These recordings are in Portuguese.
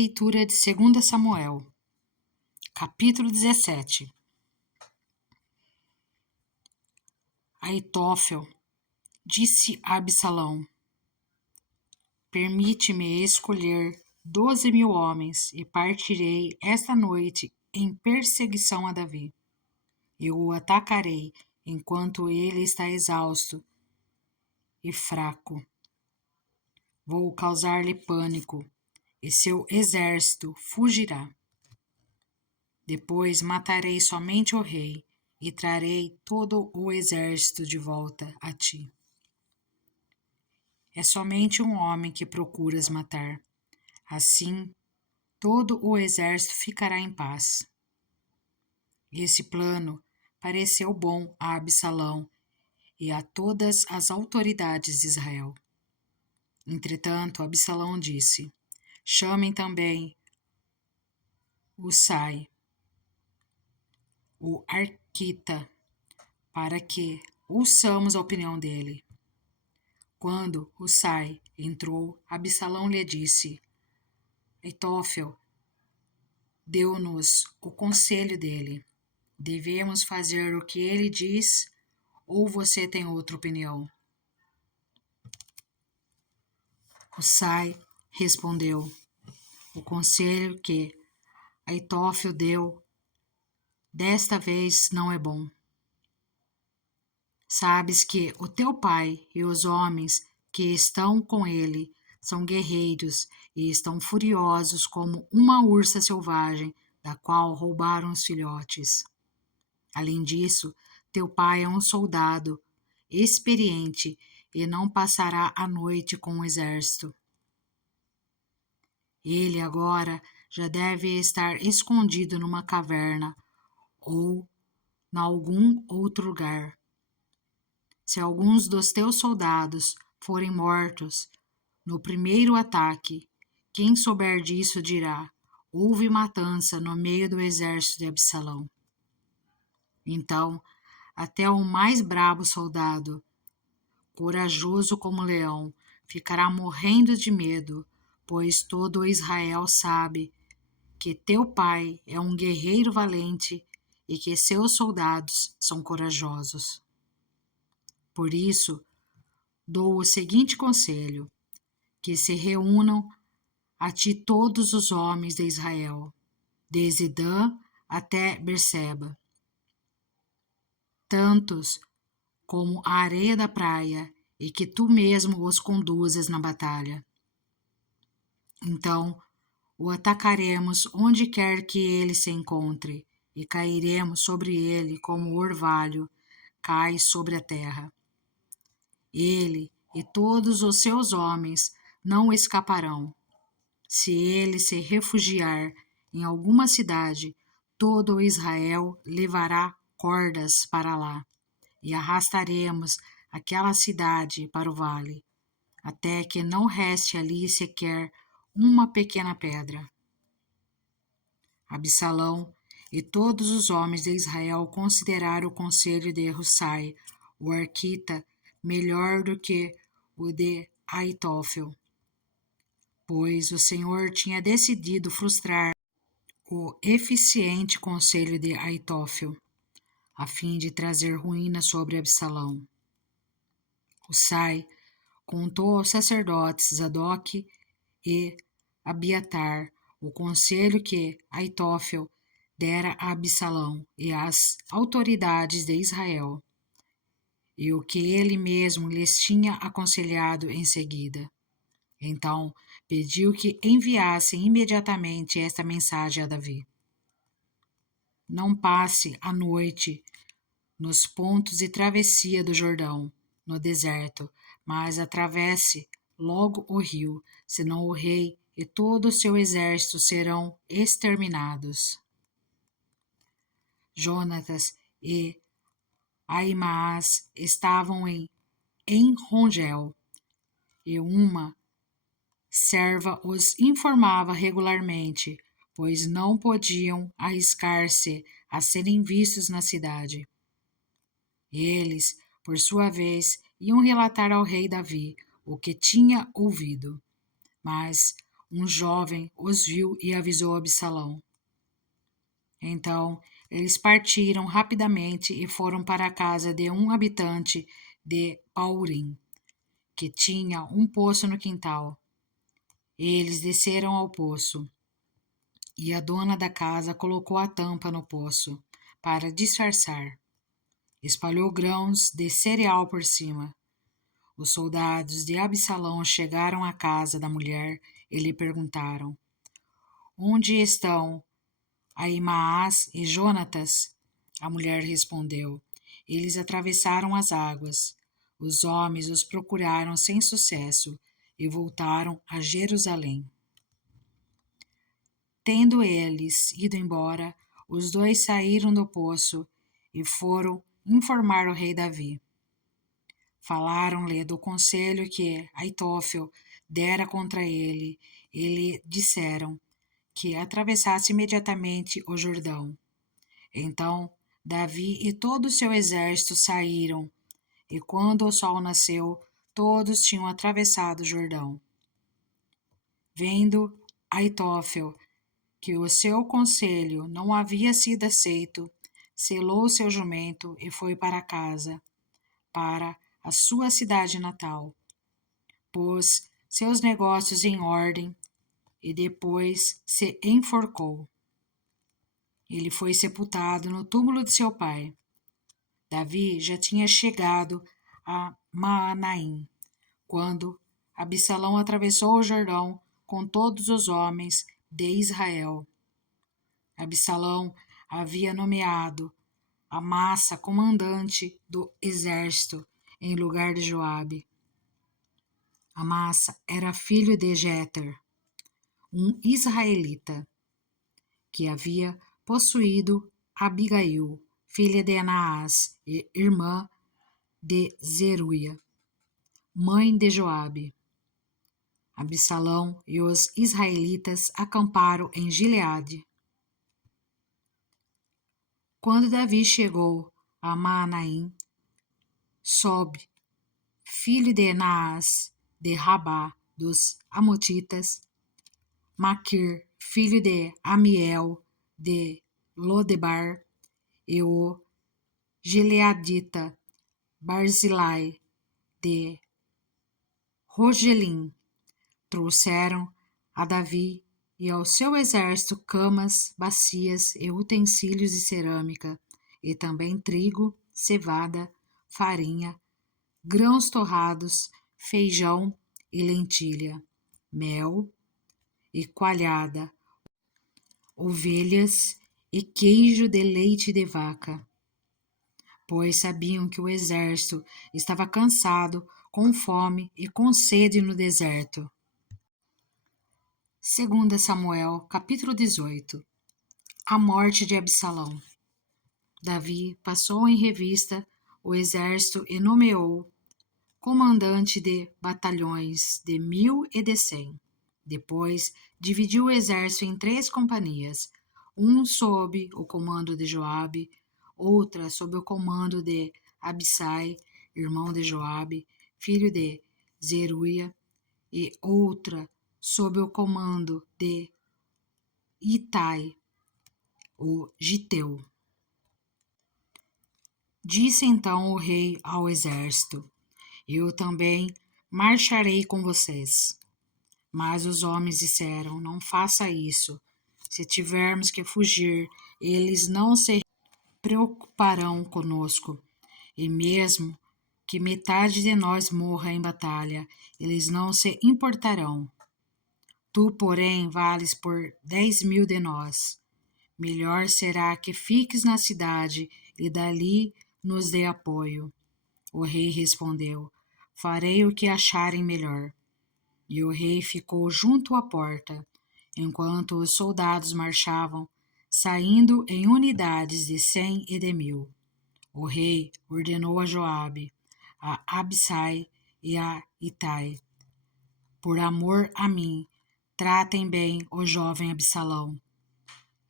Leitura de 2 Samuel, capítulo 17. Aitófel disse a Absalão: permite-me escolher 12.000 homens e partirei esta noite em perseguição a Davi. Eu o atacarei enquanto ele está exausto e fraco. Vou causar-lhe pânico e seu exército fugirá. Depois matarei somente o rei e trarei todo o exército de volta a ti. É somente um homem que procuras matar. Assim, todo o exército ficará em paz. Esse plano pareceu bom a Absalão e a todas as autoridades de Israel. Entretanto, Absalão disse: chamem também Husai, o arquita, para que ouçamos a opinião dele. Quando Husai entrou, Absalão lhe disse: Aitófel deu-nos o conselho dele. Devemos fazer o que ele diz, ou você tem outra opinião? Husai respondeu: o conselho que Aitófel deu desta vez não é bom. Sabes que o teu pai e os homens que estão com ele são guerreiros e estão furiosos como uma ursa selvagem, da qual roubaram os filhotes. Além disso, teu pai é um soldado experiente e não passará a noite com o exército. Ele agora já deve estar escondido numa caverna ou em algum outro lugar. Se alguns dos teus soldados forem mortos no primeiro ataque, quem souber disso dirá: houve matança no meio do exército de Absalão. Então, até o mais bravo soldado, corajoso como leão, ficará morrendo de medo, pois todo Israel sabe que teu pai é um guerreiro valente e que seus soldados são corajosos. Por isso, dou o seguinte conselho: que se reúnam a ti todos os homens de Israel, desde Dan até Berseba, tantos como a areia da praia, e que tu mesmo os conduzas na batalha. Então, o atacaremos onde quer que ele se encontre, e cairemos sobre ele como o orvalho cai sobre a terra. Ele e todos os seus homens não escaparão. Se ele se refugiar em alguma cidade, todo o Israel levará cordas para lá, e arrastaremos aquela cidade para o vale, até que não reste ali sequer uma pequena pedra. Absalão e todos os homens de Israel consideraram o conselho de Husai, o arquita, melhor do que o de Aitófel, pois o Senhor tinha decidido frustrar o eficiente conselho de Aitófel, a fim de trazer ruína sobre Absalão. Husai contou aos sacerdotes Zadok e Abiatar o conselho que Aitófel dera a Absalão e às autoridades de Israel, e o que ele mesmo lhes tinha aconselhado em seguida. Então pediu que enviassem imediatamente esta mensagem a Davi: não passe a noite nos pontos de travessia do Jordão, no deserto, mas atravesse logo o rio, senão o rei e todo o seu exército serão exterminados. Jonatas e Aimaas estavam em Rongel, e uma serva os informava regularmente, pois não podiam arriscar-se a serem vistos na cidade. Eles, por sua vez, iam relatar ao rei Davi o que tinha ouvido. Mas um jovem os viu e avisou Absalão. Então eles partiram rapidamente e foram para a casa de um habitante de Paurim, que tinha um poço no quintal. Eles desceram ao poço, e a dona da casa colocou a tampa no poço para disfarçar. Espalhou grãos de cereal por cima. Os soldados de Absalão chegaram à casa da mulher e lhe perguntaram: Onde estão Ahimaás e Jonatas? A mulher respondeu: Eles atravessaram as águas. Os homens os procuraram sem sucesso e voltaram a Jerusalém. Tendo eles ido embora, os dois saíram do poço e foram informar o rei Davi. Falaram-lhe do conselho que Aitófel dera contra ele e lhe disseram que atravessasse imediatamente o Jordão. Então Davi e todo o seu exército saíram, e quando o sol nasceu, todos tinham atravessado o Jordão. Vendo Aitófel que o seu conselho não havia sido aceito, selou seu jumento e foi para casa, para a sua cidade natal. Pôs seus negócios em ordem e depois se enforcou. Ele foi sepultado no túmulo de seu pai. Davi já tinha chegado a Maanaim, quando Absalão atravessou o Jordão com todos os homens de Israel. Absalão havia nomeado Amassa comandante do exército em lugar de Joabe. Amassa era filho de Jeter, um israelita, que havia possuído Abigail, filha de Anaás e irmã de Zeruia, mãe de Joabe. Absalão e os israelitas acamparam em Gileade. Quando Davi chegou a Maanaim, Sob, filho de Enaás, de Rabá, dos Amotitas, Maquir, filho de Amiel, de Lodebar, e o Gileadita Barzilai, de Rogelim, trouxeram a Davi e ao seu exército camas, bacias e utensílios de cerâmica, e também trigo, cevada, farinha, grãos torrados, feijão e lentilha, mel e coalhada, ovelhas e queijo de leite de vaca, pois sabiam que o exército estava cansado, com fome e com sede no deserto. 2 Samuel, capítulo 18. A morte de Absalão. Davi passou em revista o exército e nomeou comandante de batalhões de 1.000 e de 100. Depois, dividiu o exército em 3 companhias, um sob o comando de Joabe, outra sob o comando de Abissai, irmão de Joabe, filho de Zeruia, e outra sob o comando de Itai, o Giteu. Disse então o rei ao exército: Eu também marcharei com vocês. Mas os homens disseram: Não faça isso. Se tivermos que fugir, eles não se preocuparão conosco. E mesmo que metade de nós morra em batalha, eles não se importarão. Tu, porém, vales por 10.000 de nós. Melhor será que fiques na cidade e dali nos dê apoio. O rei respondeu: Farei o que acharem melhor. E o rei ficou junto à porta, enquanto os soldados marchavam, saindo em unidades de 100 e de 1.000. O rei ordenou a Joabe, a Abissai e a Itai: Por amor a mim, tratem bem o jovem Absalão.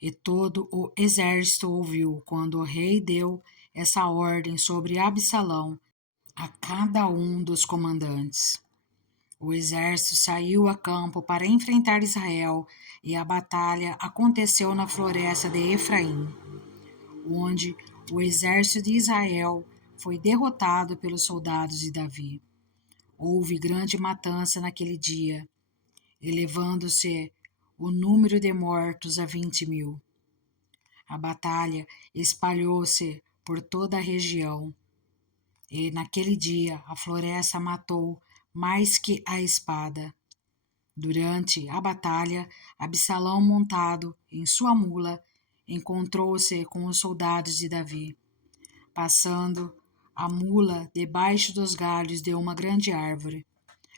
E todo o exército ouviu quando o rei deu essa ordem sobre Absalão a cada um dos comandantes. O exército saiu a campo para enfrentar Israel, e a batalha aconteceu na floresta de Efraim, onde o exército de Israel foi derrotado pelos soldados de Davi. Houve grande matança naquele dia, elevando-se o número de mortos a 20.000. A batalha espalhou-se por toda a região, e naquele dia a floresta matou mais que a espada. Durante a batalha, Absalão, montado em sua mula, encontrou-se com os soldados de Davi, passando a mula debaixo dos galhos de uma grande árvore.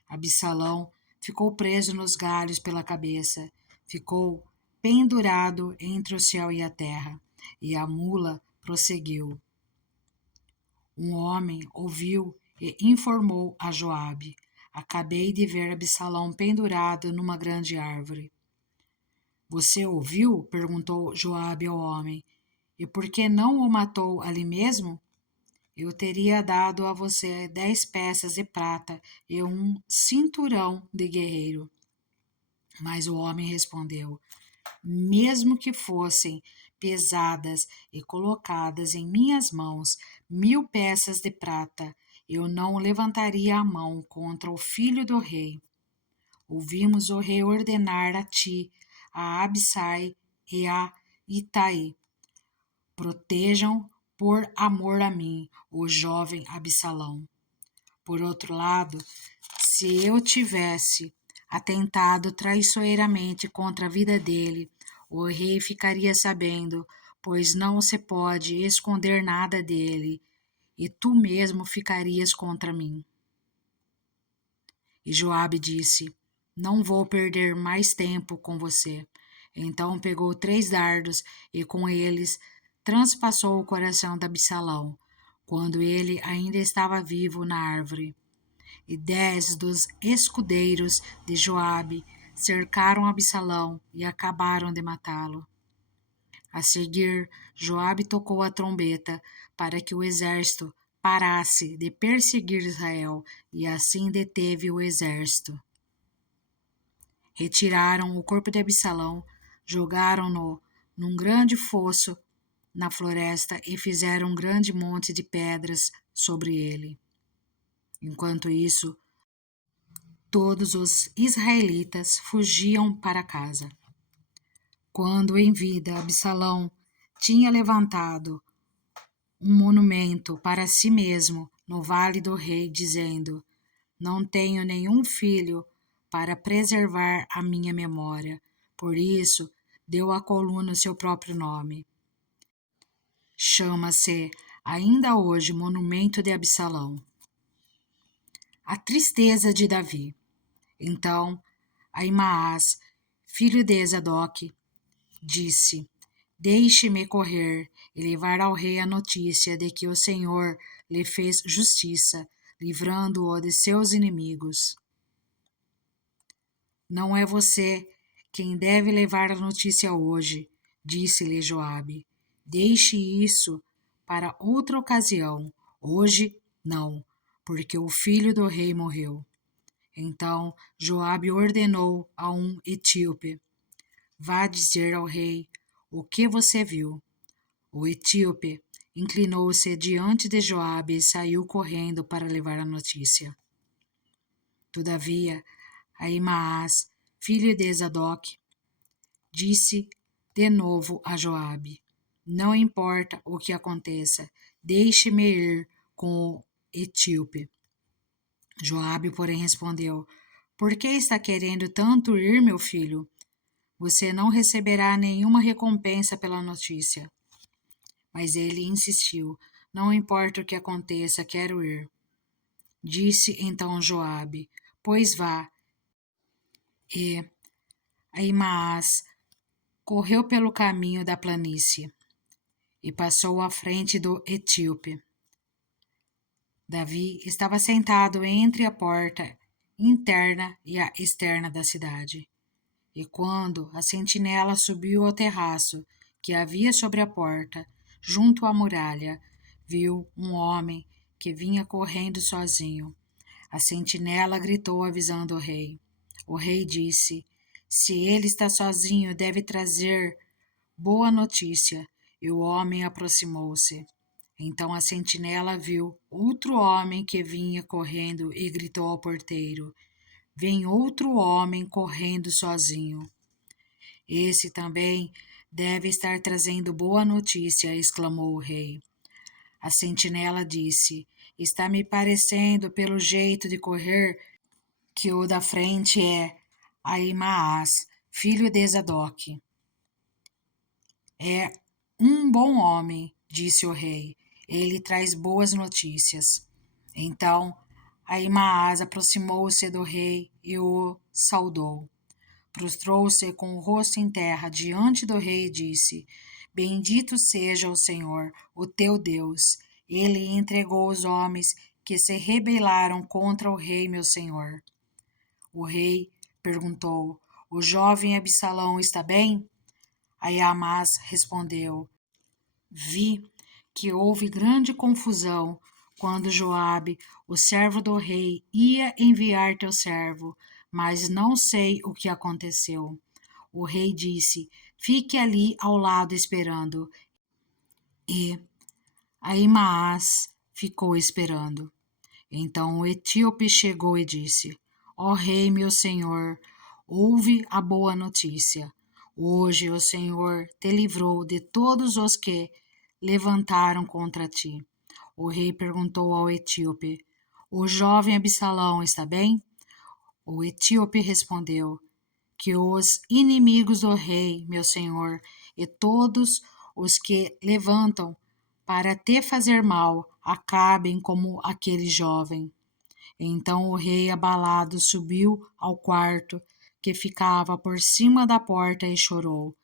Absalão ficou preso nos galhos pela cabeça, ficou pendurado entre o céu e a terra, e a mula prosseguiu. Um homem ouviu e informou a Joabe: acabei de ver Absalão pendurado numa grande árvore. Você ouviu? Perguntou Joabe ao homem. E por que não o matou ali mesmo? Eu teria dado a você 10 peças de prata e um cinturão de guerreiro. Mas o homem respondeu: mesmo que fossem pesadas e colocadas em minhas mãos 1.000 peças de prata, eu não levantaria a mão contra o filho do rei. Ouvimos o rei ordenar a ti, a Abisai e a Itai: protejam por amor a mim o jovem Absalão. Por outro lado, se eu tivesse atentado traiçoeiramente contra a vida dele, o rei ficaria sabendo, pois não se pode esconder nada dele, e tu mesmo ficarias contra mim. E Joabe disse: não vou perder mais tempo com você. Então pegou 3 dardos e com eles transpassou o coração de Absalão, quando ele ainda estava vivo na árvore. E 10 dos escudeiros de Joabe cercaram Absalão e acabaram de matá-lo. A seguir, Joabe tocou a trombeta para que o exército parasse de perseguir Israel, e assim deteve o exército. Retiraram o corpo de Absalão, jogaram-no num grande fosso na floresta e fizeram um grande monte de pedras sobre ele. Enquanto isso, todos os israelitas fugiam para casa. Quando em vida Absalão tinha levantado um monumento para si mesmo no Vale do Rei, dizendo: não tenho nenhum filho para preservar a minha memória, por isso deu à coluna o seu próprio nome. Chama-se ainda hoje Monumento de Absalão. A tristeza de Davi. Então Ahimaás, filho de Zadok, disse: deixe-me correr e levar ao rei a notícia de que o Senhor lhe fez justiça, livrando-o de seus inimigos. Não é você quem deve levar a notícia hoje, disse-lhe Joabe. Deixe isso para outra ocasião. Hoje não, porque o filho do rei morreu. Então Joabe ordenou a um etíope: vá dizer ao rei o que você viu. O etíope inclinou-se diante de Joabe e saiu correndo para levar a notícia. Todavia, Ahimaás, filho de Zadok, disse de novo a Joabe: não importa o que aconteça, deixe-me ir com o etíope. Joabe, porém, respondeu: por que está querendo tanto ir, meu filho? Você não receberá nenhuma recompensa pela notícia. Mas ele insistiu: não importa o que aconteça, quero ir. Disse então Joabe: pois vá. E Ahimaás correu pelo caminho da planície e passou à frente do etíope. Davi estava sentado entre a porta interna e a externa da cidade. E quando a sentinela subiu ao terraço que havia sobre a porta, junto à muralha, viu um homem que vinha correndo sozinho. A sentinela gritou avisando o rei. O rei disse: se ele está sozinho, deve trazer boa notícia. E o homem aproximou-se. Então a sentinela viu outro homem que vinha correndo e gritou ao porteiro: vem outro homem correndo sozinho. Esse também deve estar trazendo boa notícia, exclamou o rei. A sentinela disse: está me parecendo, pelo jeito de correr, que o da frente é Ahimaás, filho de Zadok. É um bom homem, disse o rei. Ele traz boas notícias. Então Ahimaás aproximou-se do rei e o saudou. Prostrou-se com o rosto em terra diante do rei e disse: bendito seja o Senhor, o teu Deus. Ele entregou os homens que se rebelaram contra o rei, meu senhor. O rei perguntou: o jovem Absalão está bem? Ahimaás respondeu: vi que houve grande confusão quando Joabe, o servo do rei, ia enviar teu servo, mas não sei o que aconteceu. O rei disse: fique ali ao lado esperando. E Ahimaás ficou esperando. Então o etíope chegou e disse: ó rei, meu senhor, ouve a boa notícia. Hoje o Senhor te livrou de todos os que levantaram contra ti. O rei perguntou ao etíope: o jovem Absalão está bem? O etíope respondeu: que os inimigos do rei, meu senhor, e todos os que levantam para te fazer mal, acabem como aquele jovem. Então o rei, abalado, subiu ao quarto que ficava por cima da porta e chorou.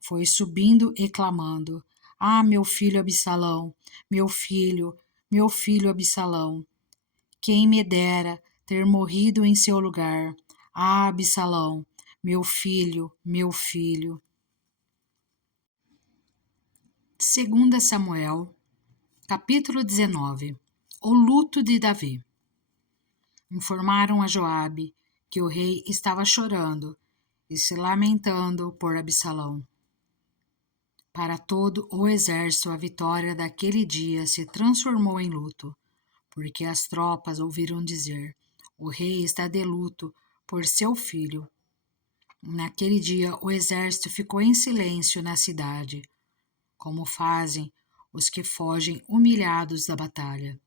Foi subindo e clamando: ah, meu filho Absalão, meu filho Absalão, quem me dera ter morrido em seu lugar. Ah, Absalão, meu filho, meu filho. 2 Samuel, capítulo 19. O luto de Davi. Informaram a Joabe que o rei estava chorando e se lamentando por Absalão. Para todo o exército, a vitória daquele dia se transformou em luto, porque as tropas ouviram dizer: o rei está de luto por seu filho. Naquele dia, o exército ficou em silêncio na cidade, como fazem os que fogem humilhados da batalha.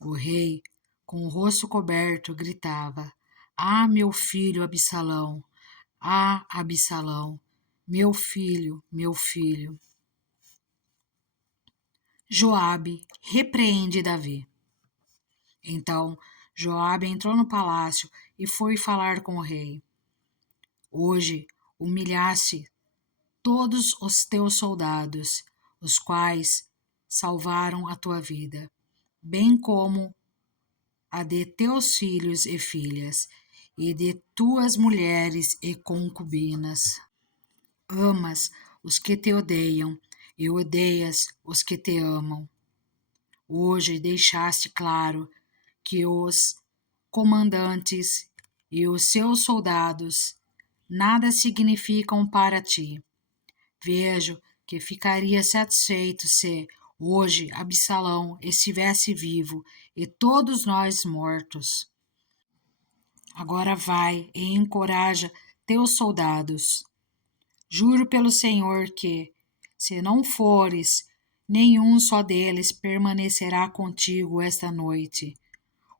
O rei, com o rosto coberto, gritava: ah, meu filho Absalão! Ah, Absalão! Meu filho, meu filho! Joabe repreende Davi. Então Joabe entrou no palácio e foi falar com o rei. Hoje humilhaste todos os teus soldados, os quais salvaram a tua vida, bem como a de teus filhos e filhas, e de tuas mulheres e concubinas. Amas os que te odeiam, e odeias os que te amam. Hoje deixaste claro que os comandantes e os seus soldados nada significam para ti. Vejo que ficaria satisfeito se hoje Absalão estivesse vivo e todos nós mortos. Agora vai e encoraja teus soldados. Juro pelo Senhor que, se não fores, nenhum só deles permanecerá contigo esta noite,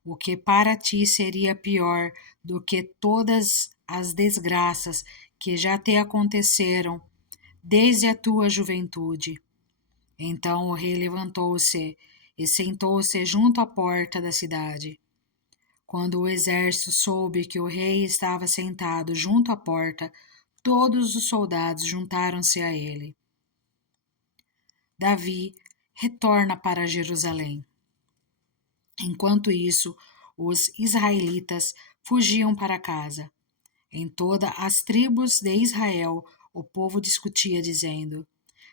o que para ti seria pior do que todas as desgraças que já te aconteceram desde a tua juventude. Então o rei levantou-se e sentou-se junto à porta da cidade. Quando o exército soube que o rei estava sentado junto à porta, todos os soldados juntaram-se a ele. Davi retorna para Jerusalém. Enquanto isso, os israelitas fugiam para casa. Em todas as tribos de Israel, o povo discutia, dizendo: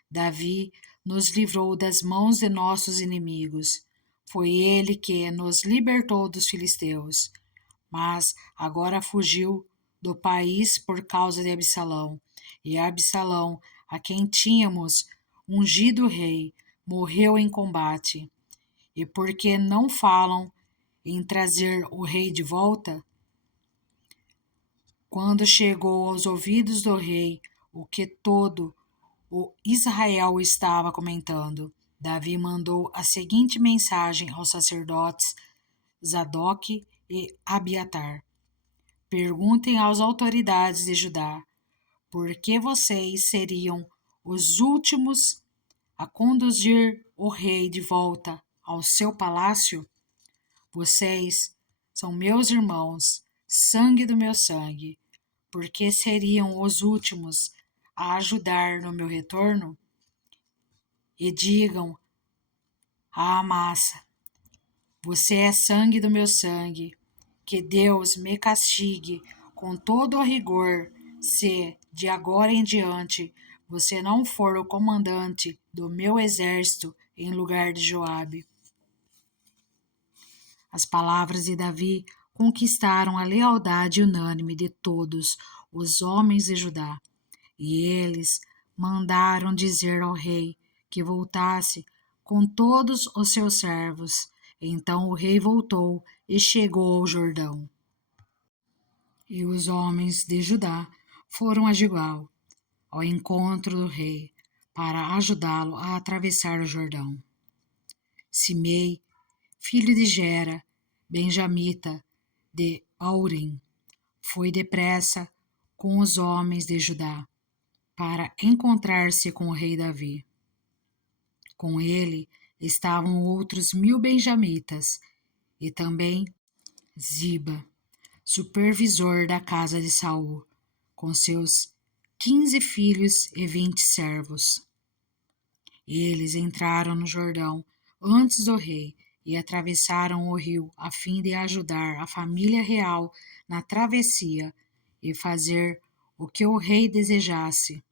Davi nos livrou das mãos de nossos inimigos. Foi ele que nos libertou dos filisteus, mas agora fugiu do país por causa de Absalão. E Absalão, a quem tínhamos ungido rei, morreu em combate. E por que não falam em trazer o rei de volta? Quando chegou aos ouvidos do rei o que todo o Israel estava comentando, Davi mandou a seguinte mensagem aos sacerdotes Zadok e Abiatar: perguntem às autoridades de Judá por que vocês seriam os últimos a conduzir o rei de volta ao seu palácio? Vocês são meus irmãos, sangue do meu sangue, porque seriam os últimos a ajudar no meu retorno? E digam a Amassa: você é sangue do meu sangue, que Deus me castigue com todo o rigor, se de agora em diante você não for o comandante do meu exército em lugar de Joabe. As palavras de Davi conquistaram a lealdade unânime de todos os homens de Judá, e eles mandaram dizer ao rei que voltasse com todos os seus servos. Então o rei voltou e chegou ao Jordão. E os homens de Judá foram a Gilgal, ao encontro do rei, para ajudá-lo a atravessar o Jordão. Simei, filho de Gera, benjamita de Aurim, foi depressa com os homens de Judá para encontrar-se com o rei Davi. Com ele estavam outros 1000 benjamitas e também Ziba, supervisor da casa de Saul, com seus 15 filhos e 20 servos. Eles entraram no Jordão antes do rei e atravessaram o rio a fim de ajudar a família real na travessia e fazer o que o rei desejasse.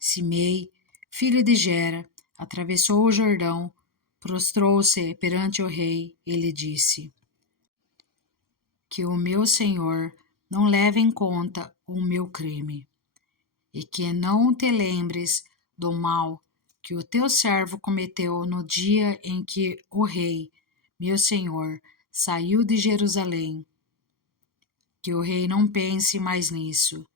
Simei, filho de Gera, atravessou o Jordão, prostrou-se perante o rei e lhe disse: que o meu senhor não leve em conta o meu crime, e que não te lembres do mal que o teu servo cometeu no dia em que o rei, meu senhor, saiu de Jerusalém. Que o rei não pense mais nisso.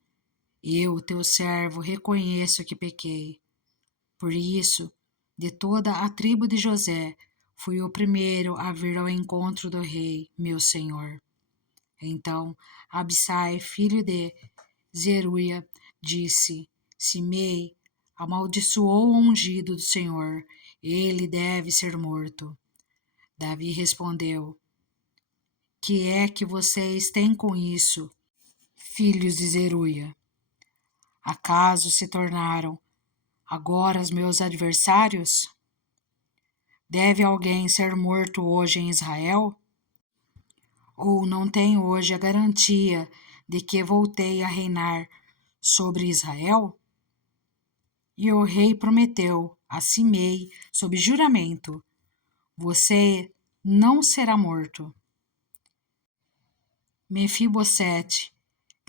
Eu, teu servo, reconheço que pequei. Por isso, de toda a tribo de José, fui o primeiro a vir ao encontro do rei, meu senhor. Então Abissai, filho de Zeruia, disse: Simei amaldiçoou o ungido do Senhor, ele deve ser morto. Davi respondeu: que é que vocês têm com isso, filhos de Zeruia? Acaso se tornaram agora os meus adversários? Deve alguém ser morto hoje em Israel? Ou não tenho hoje a garantia de que voltei a reinar sobre Israel? E o rei prometeu a Simei, sob juramento: você não será morto. Mefibosete,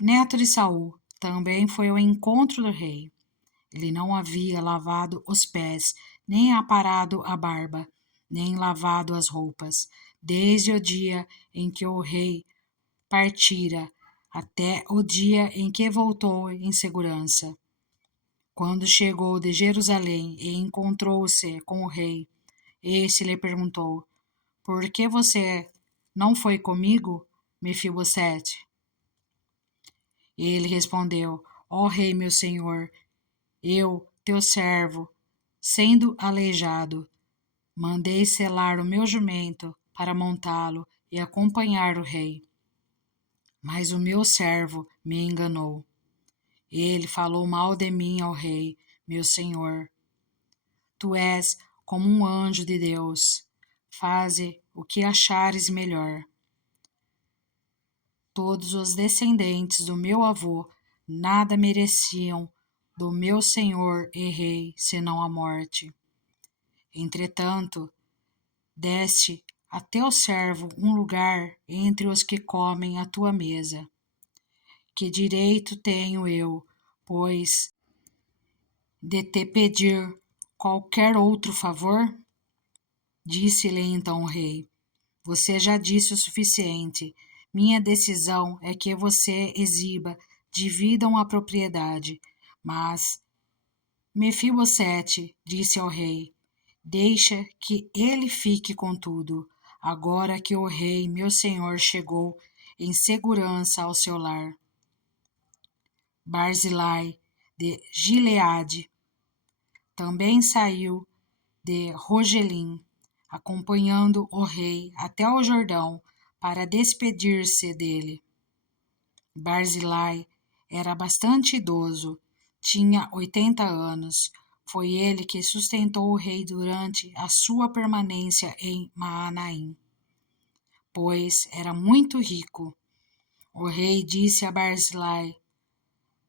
neto de Saul, também foi ao encontro do rei. Ele não havia lavado os pés, nem aparado a barba, nem lavado as roupas, desde o dia em que o rei partira até o dia em que voltou em segurança. Quando chegou de Jerusalém e encontrou-se com o rei, este lhe perguntou: por que você não foi comigo, Mefibosete? Ele respondeu: ó rei, meu senhor, eu, teu servo, sendo aleijado, mandei selar o meu jumento para montá-lo e acompanhar o rei. Mas o meu servo me enganou. Ele falou mal de mim ao rei, meu senhor. Tu és como um anjo de Deus. Faze o que achares melhor. Todos os descendentes do meu avô nada mereciam do meu senhor e rei, senão a morte. Entretanto, deste a teu servo um lugar entre os que comem à tua mesa. Que direito tenho eu, pois, de te pedir qualquer outro favor? Disse-lhe então o rei: Você já disse o suficiente. Minha decisão é que você exiba, dividam a propriedade. Mas Mefibosete disse ao rei: Deixa que ele fique com tudo, agora que o rei, meu senhor, chegou em segurança ao seu lar. Barzilai de Gileade também saiu de Rogelim, acompanhando o rei até o Jordão para despedir-se dele. Barzilai era bastante idoso, tinha 80 anos. Foi ele que sustentou o rei durante a sua permanência em Maanaim, pois era muito rico. O rei disse a Barzilai: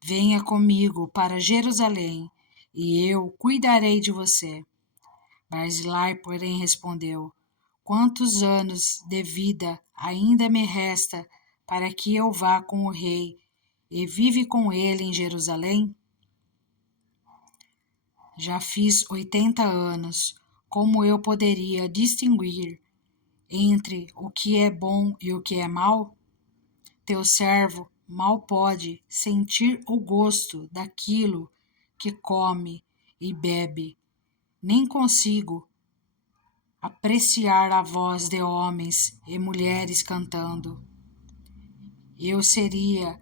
Venha comigo para Jerusalém, e eu cuidarei de você. Barzilai, porém, respondeu: Quantos anos de vida ainda me resta para que eu vá com o rei e vive com ele em Jerusalém? Já fiz 80 anos. Como eu poderia distinguir entre o que é bom e o que é mal? Teu servo mal pode sentir o gosto daquilo que come e bebe. Nem consigo apreciar a voz de homens e mulheres cantando. Eu seria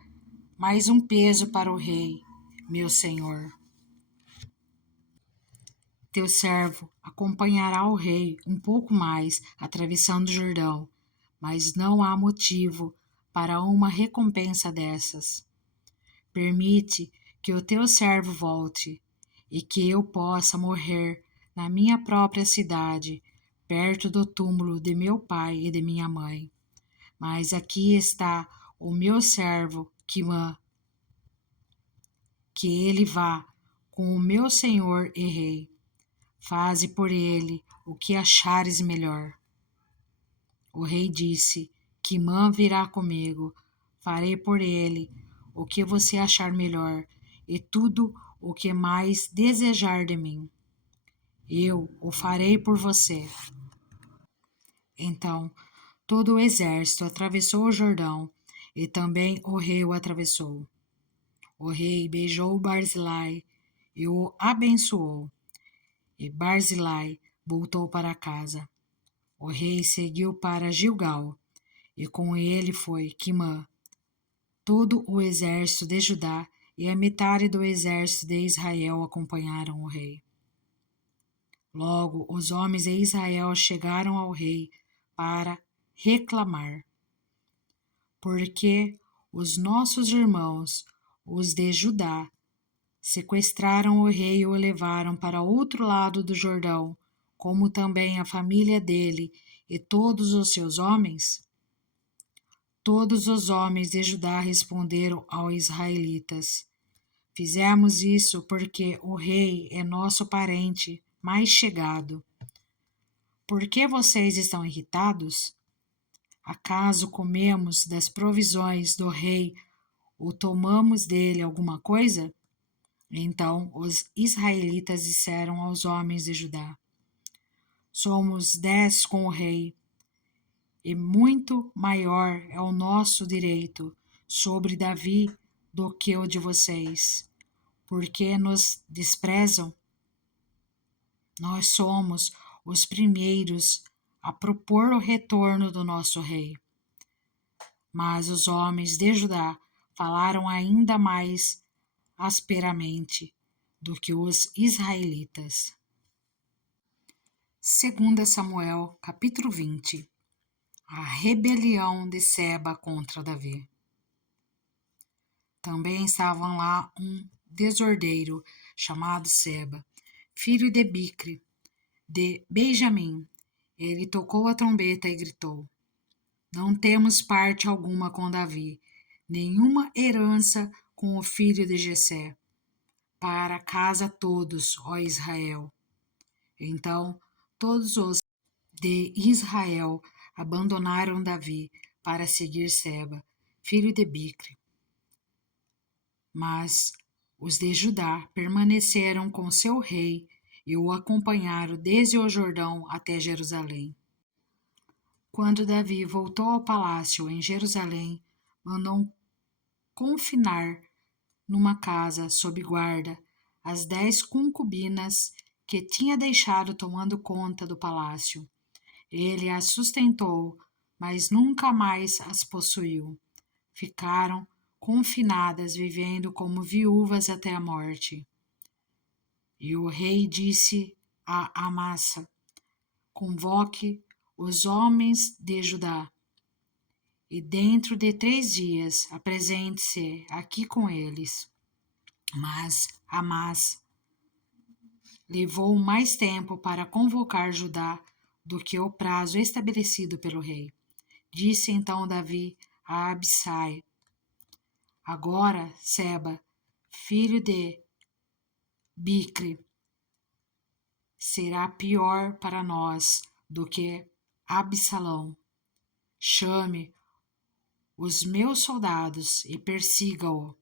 mais um peso para o rei, meu senhor. Teu servo acompanhará o rei um pouco mais, atravessando o Jordão, mas não há motivo para uma recompensa dessas. Permite que o teu servo volte e que eu possa morrer na minha própria cidade, perto do túmulo de meu pai e de minha mãe. Mas aqui está o meu servo Quimã, que ele vá com o meu senhor e rei. Faze por ele o que achares melhor. O rei disse: Quimã virá comigo. Farei por ele o que você achar melhor e tudo o que mais desejar de mim. Eu o farei por você. Então, todo o exército atravessou o Jordão e também o rei o atravessou. O rei beijou Barzilai e o abençoou. E Barzilai voltou para casa. O rei seguiu para Gilgal, e com ele foi Quimã, todo o exército de Judá e a metade do exército de Israel acompanharam o rei. Logo, os homens de Israel chegaram ao rei para reclamar: Porque os nossos irmãos, os de Judá, sequestraram o rei e o levaram para outro lado do Jordão, como também a família dele e todos os seus homens? Todos os homens de Judá responderam aos israelitas: Fizemos isso porque o rei é nosso parente mais chegado. Por que vocês estão irritados? Acaso comemos das provisões do rei ou tomamos dele alguma coisa? Então os israelitas disseram aos homens de Judá: Somos 10 com o rei, e muito maior é o nosso direito sobre Davi do que o de vocês. Porque nos desprezam? Nós somos os primeiros a propor o retorno do nosso rei. Mas os homens de Judá falaram ainda mais asperamente do que os israelitas. 2 Samuel, capítulo 20. A rebelião de Seba contra Davi. Também estavam lá um desordeiro chamado Seba, filho de Bicre, de Benjamim. Ele tocou a trombeta e gritou: Não temos parte alguma com Davi, nenhuma herança com o filho de Jessé. Para casa todos, ó Israel. Então todos os de Israel abandonaram Davi para seguir Seba, filho de Bicre. Mas os de Judá permaneceram com seu rei e o acompanharam desde o Jordão até Jerusalém. Quando Davi voltou ao palácio em Jerusalém, mandou confinar numa casa sob guarda as 10 concubinas que tinha deixado tomando conta do palácio. Ele as sustentou, mas nunca mais as possuiu. Ficaram confinadas, vivendo como viúvas até a morte. E o rei disse a Amasa: convoque os homens de Judá, e dentro de 3 dias apresente-se aqui com eles. Mas Amasa levou mais tempo para convocar Judá do que o prazo estabelecido pelo rei. Disse então Davi a Abissai: agora, Seba, filho de Bicre, será pior para nós do que Absalão. Chame os meus soldados e persiga-o,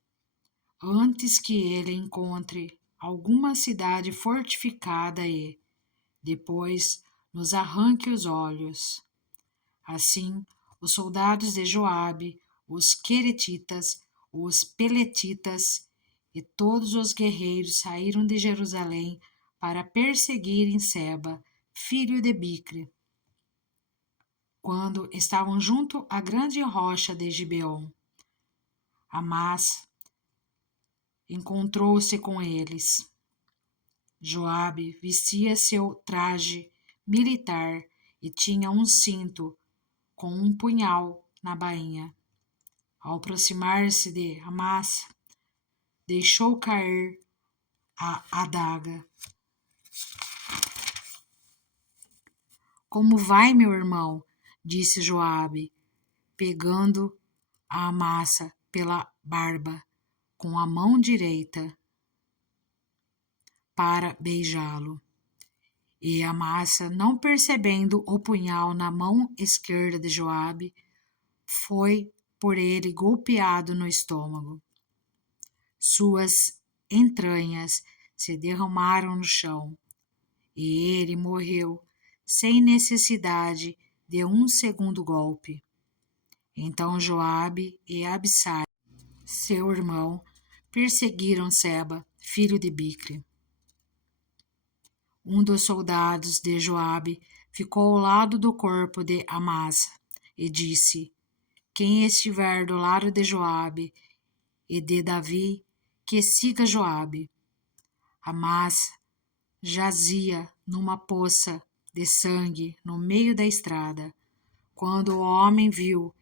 antes que ele encontre alguma cidade fortificada e, depois, nos arranque os olhos. Assim, os soldados de Joabe, os queretitas, os peletitas e todos os guerreiros saíram de Jerusalém para perseguirem Seba, filho de Bicre. Quando estavam junto à grande rocha de Gibeon, Amás encontrou-se com eles. Joabe vestia seu traje militar e tinha um cinto com um punhal na bainha. Ao aproximar-se de Amás, deixou cair a adaga. Como vai, meu irmão? Disse Joabe, pegando a Amasa pela barba com a mão direita para beijá-lo. E Amasa, não percebendo o punhal na mão esquerda de Joabe, foi por ele golpeado no estômago. Suas entranhas se derramaram no chão, e ele morreu sem necessidade de um segundo golpe. Então Joabe e Abissai, seu irmão, perseguiram Seba, filho de Bicre. Um dos soldados de Joabe ficou ao lado do corpo de Amasa e disse: quem estiver do lado de Joabe e de Davi, que siga Joabe. Amasa jazia numa poça de sangue no meio da estrada. Quando o homem viu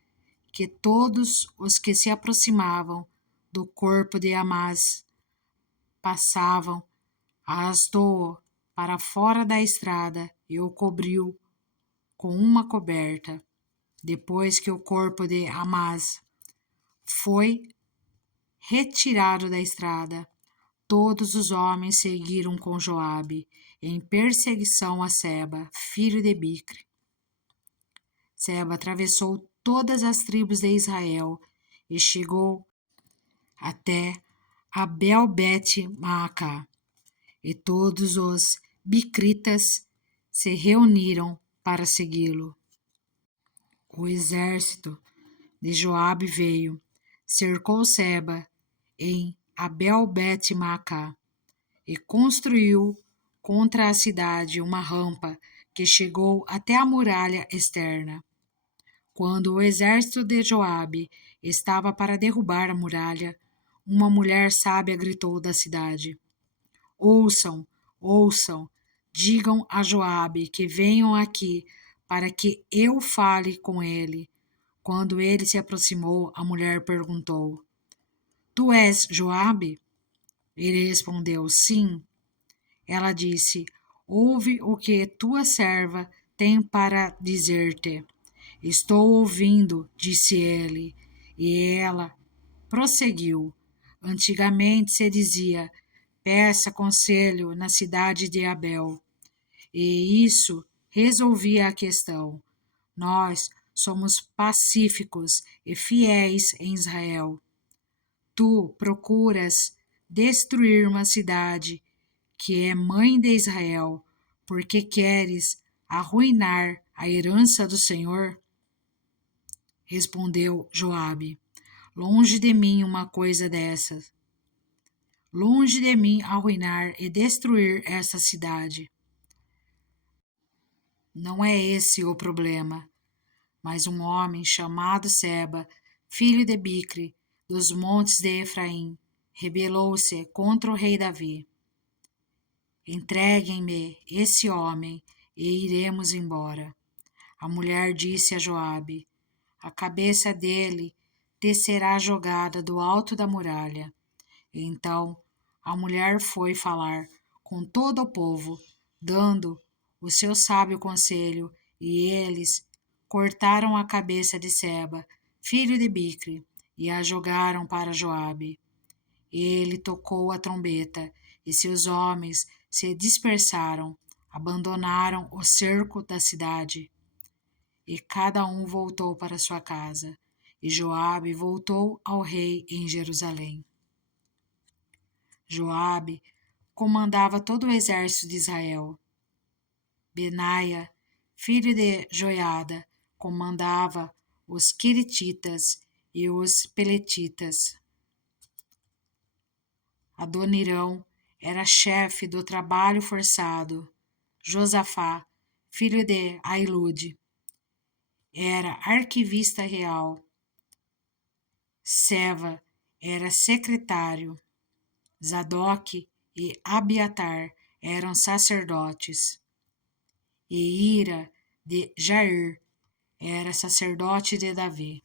que todos os que se aproximavam do corpo de Amasa passavam, arrastou-o para fora da estrada e o cobriu com uma coberta. Depois que o corpo de Amasa foi retirado da estrada, todos os homens seguiram com Joabe em perseguição a Seba, filho de Bicre. Seba atravessou todas as tribos de Israel e chegou até Abel-Bet-Maacá, e todos os bicritas se reuniram para segui-lo. O exército de Joabe veio, cercou Seba em Abel-Bet-Maacá e construiu contra a cidade uma rampa que chegou até a muralha externa. Quando o exército de Joabe estava para derrubar a muralha, uma mulher sábia gritou da cidade: ouçam, ouçam, digam a Joabe que venham aqui para que eu fale com ele. Quando ele se aproximou, a mulher perguntou: tu és Joabe? Ele respondeu: sim. Ela disse: ouve o que tua serva tem para dizer-te. Estou ouvindo, disse ele. E ela prosseguiu: antigamente se dizia: peça conselho na cidade de Abel. E isso resolvia a questão. Nós somos pacíficos e fiéis em Israel. Tu procuras destruir uma cidade que é mãe de Israel, porque queres arruinar a herança do Senhor? Respondeu Joabe: longe de mim uma coisa dessas. Longe de mim arruinar e destruir essa cidade. Não é esse o problema, mas um homem chamado Seba, filho de Bicre, dos montes de Efraim, rebelou-se contra o rei Davi. Entreguem-me esse homem e iremos embora. A mulher disse a Joabe: a cabeça dele te será jogada do alto da muralha. Então a mulher foi falar com todo o povo, dando o seu sábio conselho, e eles cortaram a cabeça de Seba, filho de Bicre, e a jogaram para Joabe. Ele tocou a trombeta, e seus homens se dispersaram, abandonaram o cerco da cidade, e cada um voltou para sua casa. E Joabe voltou ao rei em Jerusalém. Joabe comandava todo o exército de Israel. Benaia, filho de Joiada, comandava os queretitas e os peletitas. Adonirão era chefe do trabalho forçado. Josafá, filho de Ailude, era arquivista real. Seva era secretário. Zadok e Abiatar eram sacerdotes. E Ira de Jair era sacerdote de Davi.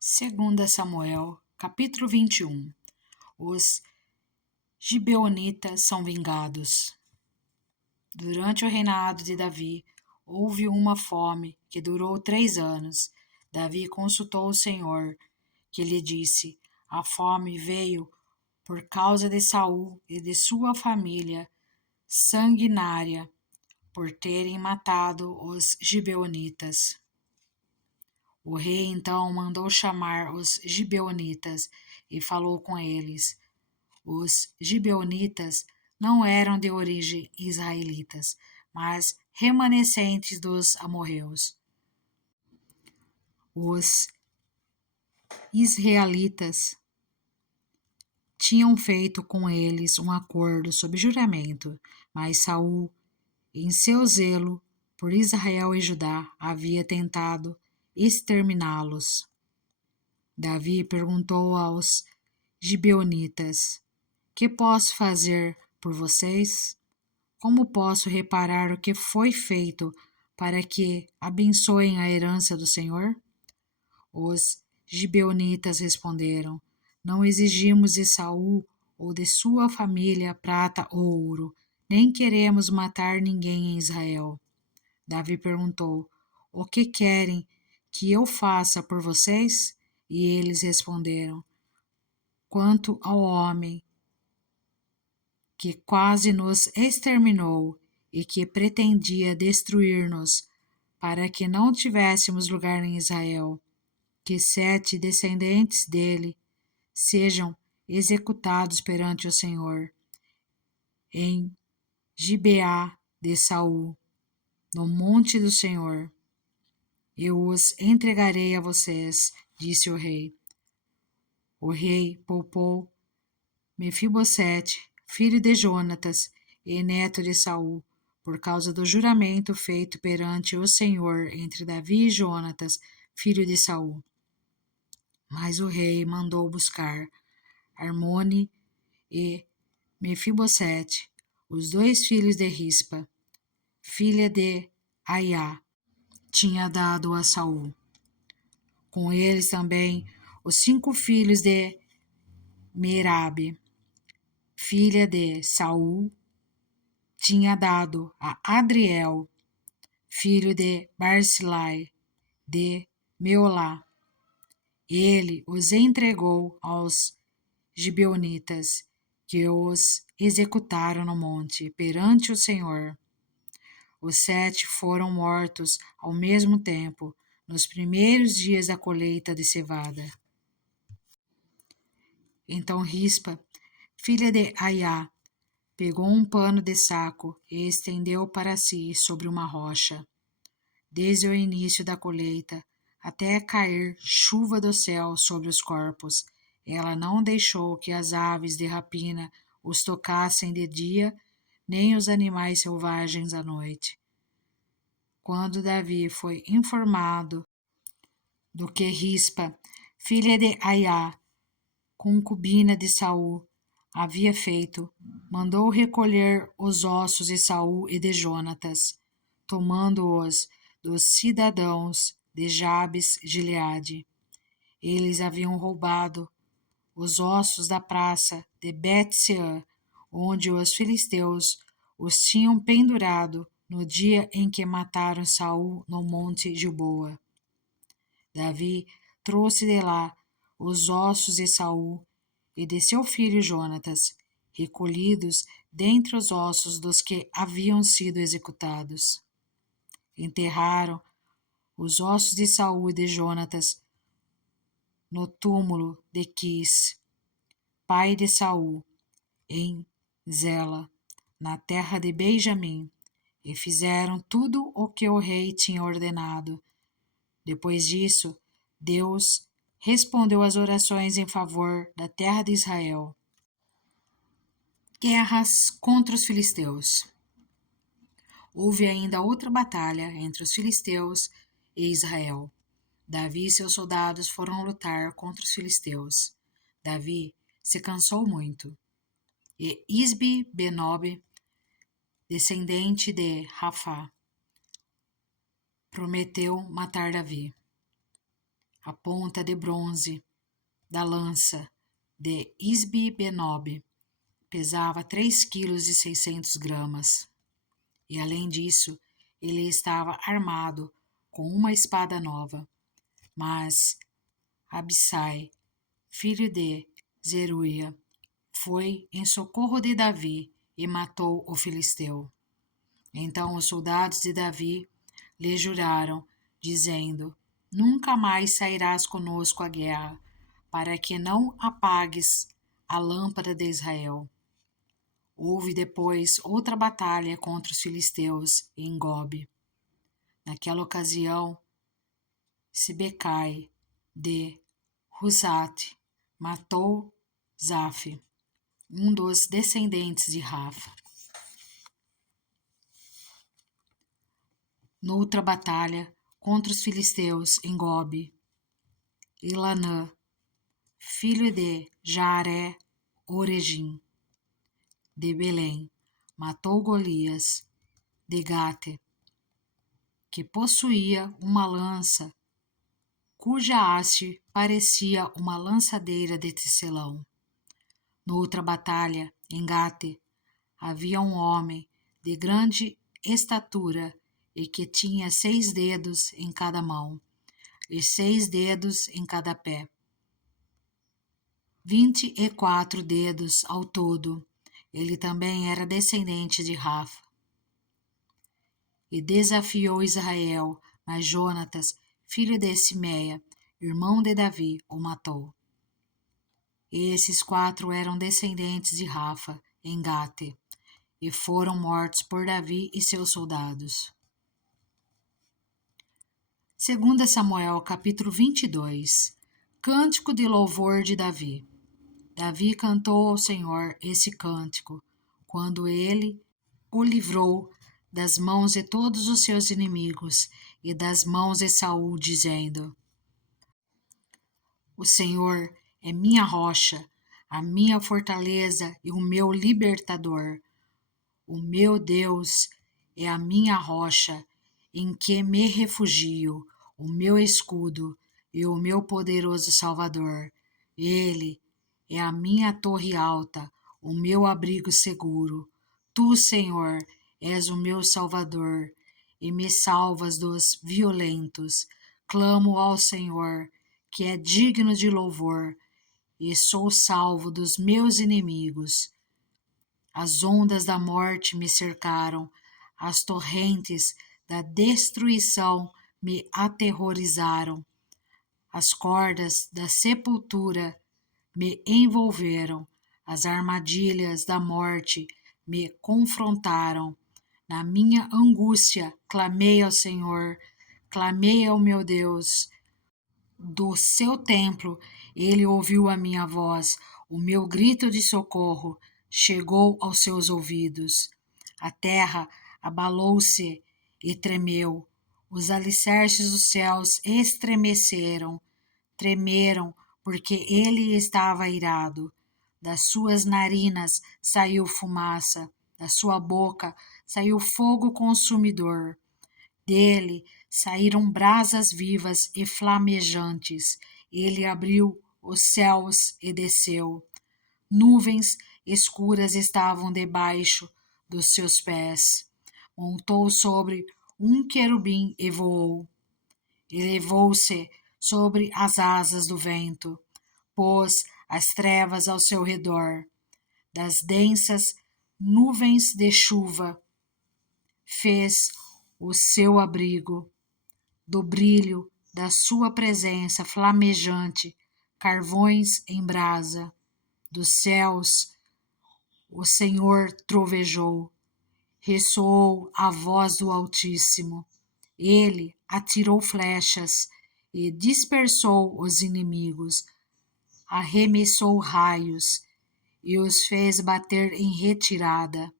2 Samuel, capítulo 21. Os gibeonitas são vingados. Durante o reinado de Davi, houve uma fome que durou 3 anos. Davi consultou o Senhor, que lhe disse: a fome veio por causa de Saul e de sua família sanguinária, por terem matado os gibeonitas. O rei então mandou chamar os gibeonitas e falou com eles. Os gibeonitas não eram de origem israelitas, mas remanescentes dos amorreus. Os israelitas tinham feito com eles um acordo sob juramento, mas Saul, em seu zelo por Israel e Judá, havia tentado exterminá-los. Davi perguntou aos gibeonitas: que posso fazer por vocês? Como posso reparar o que foi feito para que abençoem a herança do Senhor? Os gibeonitas responderam: não exigimos de Saul ou de sua família prata ou ouro, nem queremos matar ninguém em Israel. Davi perguntou: o que querem que eu faça por vocês? E eles responderam: quanto ao homem que quase nos exterminou e que pretendia destruir-nos, para que não tivéssemos lugar em Israel, que 7 descendentes dele sejam executados perante o Senhor em Gibeá de Saul, no monte do Senhor. Eu os entregarei a vocês, disse o rei. O rei poupou Mefibosete, filho de Jonatas e neto de Saul, por causa do juramento feito perante o Senhor entre Davi e Jonatas, filho de Saul. Mas o rei mandou buscar Armone e Mefibosete, os 2 filhos de Rispa, filha de Aiá, tinha dado a Saul. Com eles também os 5 filhos de Merabe, filha de Saul, tinha dado a Adriel, filho de Barzilai, de Meolá. Ele os entregou aos gibeonitas, que os executaram no monte, perante o Senhor. Os 7 foram mortos ao mesmo tempo, nos primeiros dias da colheita de cevada. Então Rispa, filha de Aiá, pegou um pano de saco e estendeu para si sobre uma rocha. Desde o início da colheita até cair chuva do céu sobre os corpos, ela não deixou que as aves de rapina os tocassem de dia, nem os animais selvagens à noite. Quando Davi foi informado do que Rispa, filha de Aiá, concubina de Saul, havia feito, mandou recolher os ossos de Saul e de Jonatas, tomando-os dos cidadãos de Jabes Gileade. Eles haviam roubado os ossos da praça de Bet-seã, onde os filisteus os tinham pendurado no dia em que mataram Saul no monte Gilboa. Davi trouxe de lá os ossos de Saul e de seu filho Jonatas, recolhidos dentre os ossos dos que haviam sido executados. Enterraram os ossos de Saul e de Jonatas no túmulo de Quis, pai de Saul, em Zela, na terra de Benjamim, e fizeram tudo o que o rei tinha ordenado. Depois disso, Deus respondeu às orações em favor da terra de Israel. Guerras contra os filisteus. Houve ainda outra batalha entre os filisteus e Israel. Davi e seus soldados foram lutar contra os filisteus. Davi se cansou muito. E Isbi-Benob, descendente de Rafá, prometeu matar Davi. A ponta de bronze da lança de Isbi-Benob pesava 3,6 kg. E além disso, ele estava armado com uma espada nova. Mas Abissai, filho de Zeruia, foi em socorro de Davi e matou o filisteu. Então os soldados de Davi lhe juraram, dizendo: Nunca mais sairás conosco à guerra, para que não apagues a lâmpada de Israel. Houve depois outra batalha contra os filisteus em Gobe. Naquela ocasião, Sibecai de Husate matou Zaf, um dos descendentes de Rafa. Noutra batalha contra os filisteus em Gobe, Elanã, filho de Jaare-Oregim, de Belém, matou Golias de Gate, que possuía uma lança cuja haste parecia uma lançadeira de tecelão. Noutra batalha, em Gate, havia um homem de grande estatura e que tinha 6 dedos em cada mão e 6 dedos em cada pé, 24 dedos ao todo. Ele também era descendente de Rafa. E desafiou Israel, mas Jonatas, filho de Simeia, irmão de Davi, o matou. Esses 4 eram descendentes de Rafa, em Gate, e foram mortos por Davi e seus soldados. 2 Samuel, capítulo 22. Cântico de louvor de Davi. Davi cantou ao Senhor esse cântico, quando ele o livrou das mãos de todos os seus inimigos e das mãos de Saul, dizendo: O Senhor é minha rocha, a minha fortaleza e o meu libertador. O meu Deus é a minha rocha, em que me refugio, o meu escudo e o meu poderoso Salvador. Ele é a minha torre alta, o meu abrigo seguro. Tu, Senhor, és o meu Salvador e me salvas dos violentos. Clamo ao Senhor, que é digno de louvor, e sou salvo dos meus inimigos. As ondas da morte me cercaram, as torrentes da destruição me aterrorizaram, as cordas da sepultura me envolveram, as armadilhas da morte me confrontaram. Na minha angústia, clamei ao Senhor, clamei ao meu Deus. Do seu templo, ele ouviu a minha voz, o meu grito de socorro chegou aos seus ouvidos. A terra abalou-se e tremeu, os alicerces dos céus estremeceram, tremeram, porque ele estava irado. Das suas narinas saiu fumaça, da sua boca saiu fogo consumidor. Dele saíram brasas vivas e flamejantes. Ele abriu os céus e desceu. Nuvens escuras estavam debaixo dos seus pés. Montou sobre um querubim e voou. Elevou-se sobre as asas do vento. Pôs as trevas ao seu redor. Das densas nuvens de chuva fez o seu abrigo. Do brilho da sua presença flamejante, carvões em brasa. Dos céus o Senhor trovejou, ressoou a voz do Altíssimo. Ele atirou flechas e dispersou os inimigos, arremessou raios e os fez bater em retirada.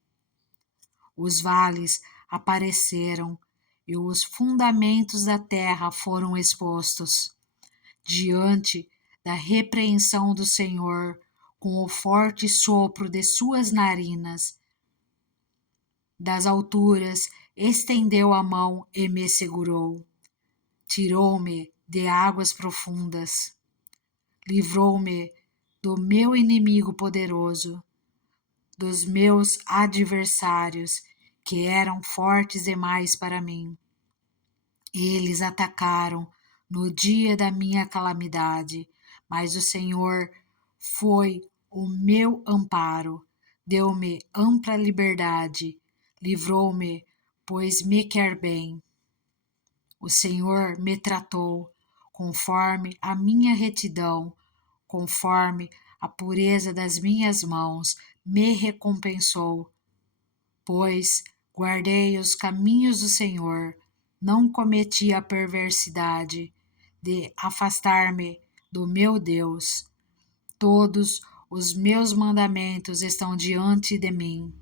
Os vales apareceram e os fundamentos da terra foram expostos. Diante da repreensão do Senhor, com o forte sopro de suas narinas, das alturas estendeu a mão e me segurou. Tirou-me de águas profundas. Livrou-me do meu inimigo poderoso, dos meus adversários, que eram fortes demais para mim. Eles atacaram no dia da minha calamidade, mas o Senhor foi o meu amparo, deu-me ampla liberdade, livrou-me, pois me quer bem. O Senhor me tratou conforme a minha retidão, conforme a pureza das minhas mãos, me recompensou. Pois guardei os caminhos do Senhor, não cometi a perversidade de afastar-me do meu Deus. Todos os meus mandamentos estão diante de mim.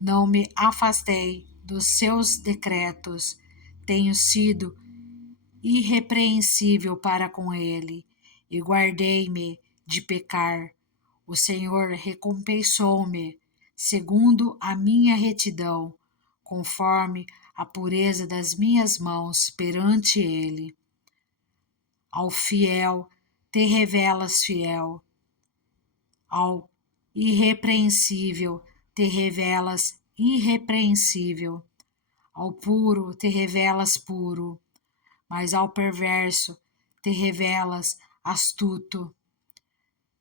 Não me afastei dos seus decretos, tenho sido irrepreensível para com ele, e guardei-me de pecar. O Senhor recompensou-me, segundo a minha retidão, conforme a pureza das minhas mãos perante ele. Ao fiel te revelas fiel, ao irrepreensível te revelas irrepreensível, ao puro te revelas puro, mas ao perverso te revelas astuto.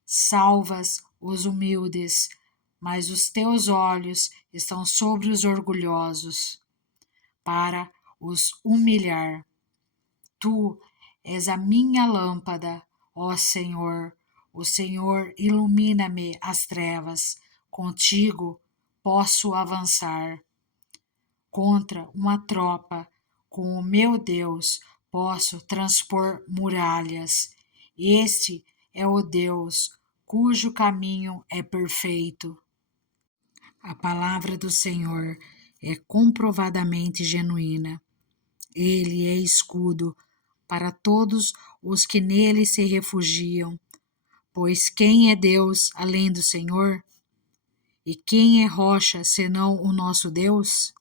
Salvas os humildes, mas os teus olhos estão sobre os orgulhosos, para os humilhar. Tu és a minha lâmpada, ó Senhor. O Senhor ilumina-me as trevas. Contigo posso avançar. Contra uma tropa, com o meu Deus, posso transpor muralhas. Este é o Deus cujo caminho é perfeito. A palavra do Senhor é comprovadamente genuína. Ele é escudo para todos os que nele se refugiam. Pois quem é Deus além do Senhor? E quem é rocha senão o nosso Deus?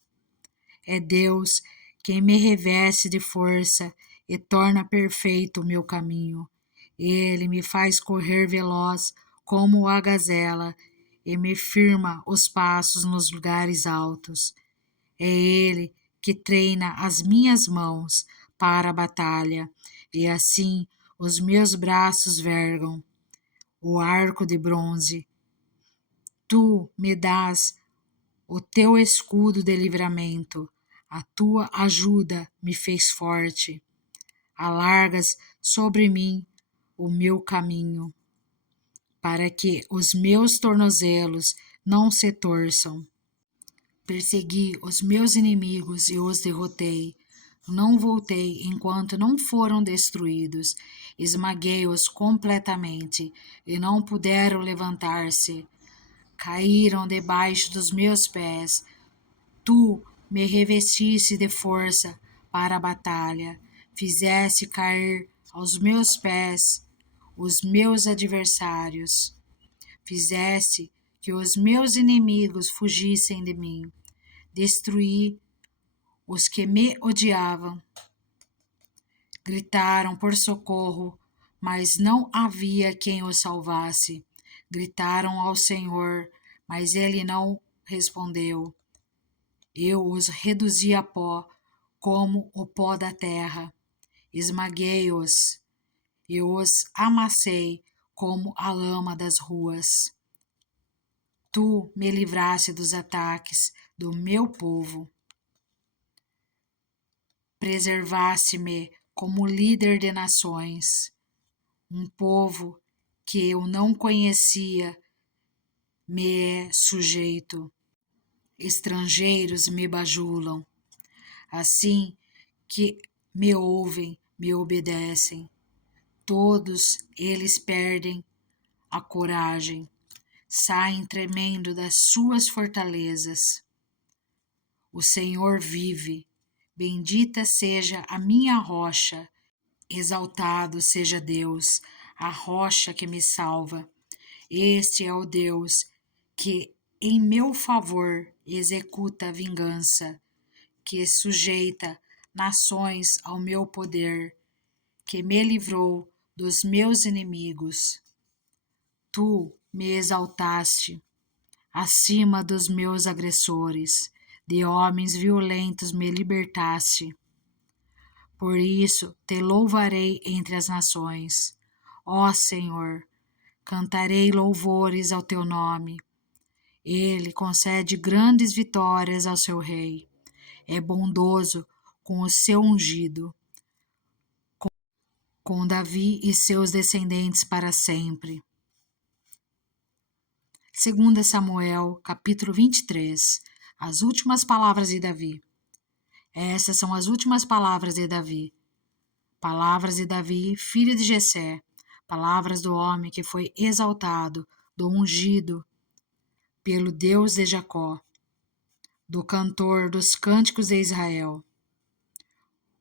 É Deus quem me reveste de força e torna perfeito o meu caminho. Ele me faz correr veloz como a gazela e me firma os passos nos lugares altos. É Ele que treina as minhas mãos para a batalha, e assim os meus braços vergam o arco de bronze. Tu me dás o teu escudo de livramento, a tua ajuda me fez forte. Alargas sobre mim o meu caminho, para que os meus tornozelos não se torçam. Persegui os meus inimigos e os derrotei. Não voltei enquanto não foram destruídos. Esmaguei-os completamente e não puderam levantar-se. Caíram debaixo dos meus pés. Tu me revestisse de força para a batalha. Fizesse cair aos meus pés os meus adversários. Fizesse que os meus inimigos fugissem de mim. Destruí os que me odiavam. Gritaram por socorro, mas não havia quem os salvasse. Gritaram ao Senhor, mas ele não respondeu. Eu os reduzi a pó, como o pó da terra. Esmaguei-os e os amassei como a lama das ruas. Tu me livraste dos ataques do meu povo. Preservaste-me como líder de nações. Um povo que eu não conhecia me é sujeito. Estrangeiros me bajulam. Assim que me ouvem, me obedecem. Todos eles perdem a coragem, saem tremendo das suas fortalezas. O Senhor vive, bendita seja a minha rocha, exaltado seja Deus, a rocha que me salva. Este é o Deus que em meu favor executa a vingança, que sujeita nações ao meu poder, que me livrou dos meus inimigos. Tu me exaltaste acima dos meus agressores, de homens violentos me libertaste. Por isso te louvarei entre as nações. Ó Senhor, cantarei louvores ao teu nome. Ele concede grandes vitórias ao seu rei. É bondoso com o seu ungido, com Davi e seus descendentes para sempre. 2 Samuel, capítulo 23. As últimas palavras de Davi. Essas são as últimas palavras de Davi. Palavras de Davi, filho de Jessé. Palavras do homem que foi exaltado, do ungido pelo Deus de Jacó, do cantor dos cânticos de Israel.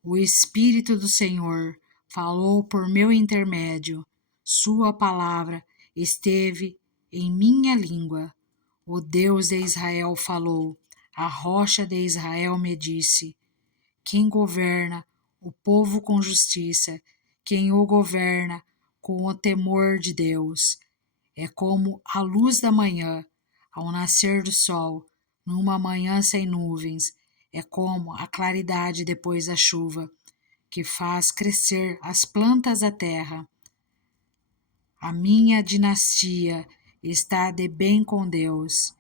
O Espírito do Senhor falou por meu intermédio, sua palavra esteve em minha língua. O Deus de Israel falou, a rocha de Israel me disse: quem governa o povo com justiça, quem o governa com o temor de Deus, é como a luz da manhã, ao nascer do sol, numa manhã sem nuvens, é como a claridade depois da chuva, que faz crescer as plantas da terra. A minha dinastia está de bem com Deus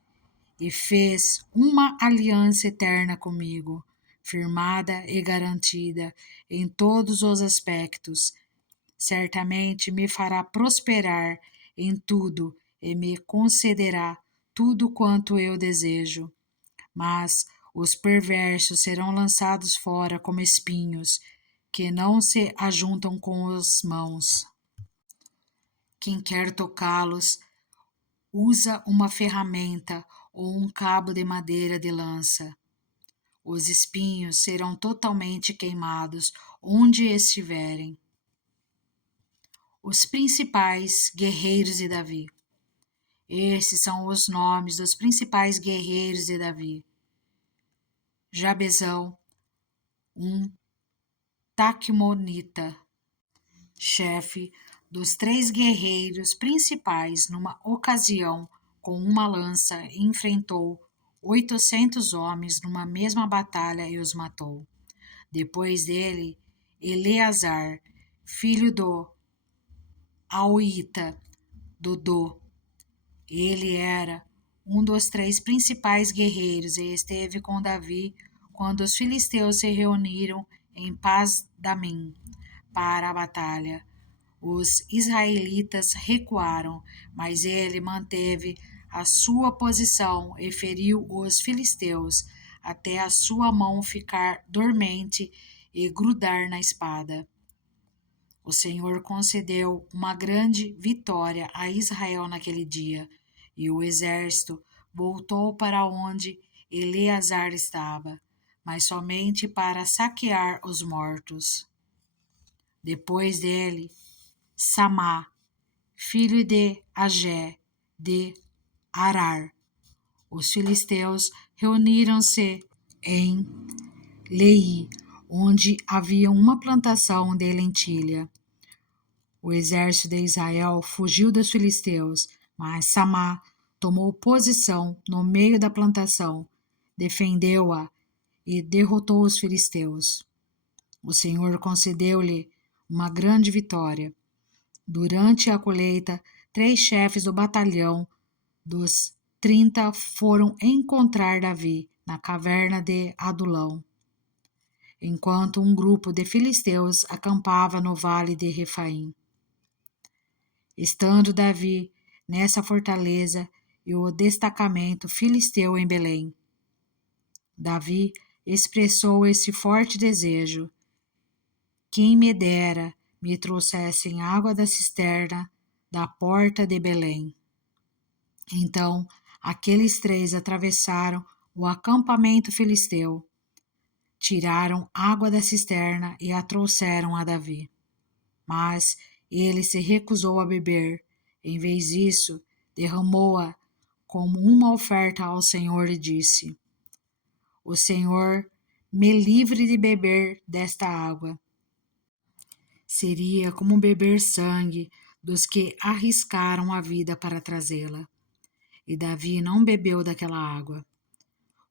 e fez uma aliança eterna comigo, firmada e garantida em todos os aspectos. Certamente me fará prosperar em tudo e me concederá tudo quanto eu desejo. Mas os perversos serão lançados fora como espinhos, que não se ajuntam com as mãos. Quem quer tocá-los usa uma ferramenta ou um cabo de madeira de lança. Os espinhos serão totalmente queimados onde estiverem. Os principais guerreiros de Davi. Esses são os nomes dos principais guerreiros de Davi. Jabezão, um taqumonita, chefe dos 3 guerreiros principais, numa ocasião, com uma lança, enfrentou 800 homens numa mesma batalha e os matou. Depois dele, Eleazar, filho do Auíta, Dodô. Ele era um dos 3 principais guerreiros, e esteve com Davi quando os filisteus se reuniram em Pas-damim para a batalha. Os israelitas recuaram, mas ele manteve a sua posição e feriu os filisteus até a sua mão ficar dormente e grudar na espada. O Senhor concedeu uma grande vitória a Israel naquele dia, e o exército voltou para onde Eleazar estava, mas somente para saquear os mortos. Depois dele, Samá, filho de Agé, de Arar. Os filisteus reuniram-se em Lei, onde havia uma plantação de lentilha. O exército de Israel fugiu dos filisteus, mas Samá tomou posição no meio da plantação, defendeu-a e derrotou os filisteus. O Senhor concedeu-lhe uma grande vitória. Durante a colheita, 3 chefes do batalhão dos 30 foram encontrar Davi na caverna de Adulão, enquanto um grupo de filisteus acampava no vale de Refaim. Estando Davi nessa fortaleza e o destacamento filisteu em Belém, Davi expressou esse forte desejo: quem me dera me trouxessem água da cisterna da porta de Belém. Então aqueles 3 atravessaram o acampamento filisteu, tiraram água da cisterna e a trouxeram a Davi. Mas ele se recusou a beber. Em vez disso, derramou-a como uma oferta ao Senhor e disse: O Senhor me livre de beber desta água. Seria como beber sangue dos que arriscaram a vida para trazê-la. E Davi não bebeu daquela água.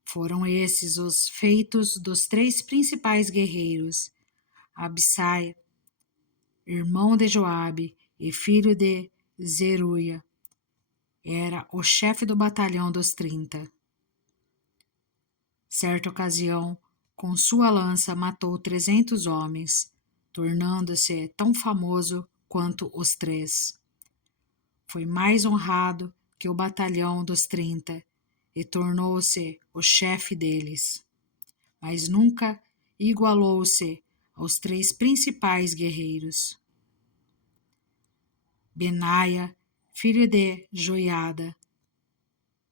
Foram esses os feitos dos 3 principais guerreiros: Abissai, irmão de Joabe e filho de Zeruia, era o chefe do batalhão dos 30. Certa ocasião, com sua lança matou 300 homens, tornando-se tão famoso quanto os 3. Foi mais honrado que o batalhão dos 30 e tornou-se o chefe deles, mas nunca igualou-se aos 3 principais guerreiros. Benaia, filho de Joiada,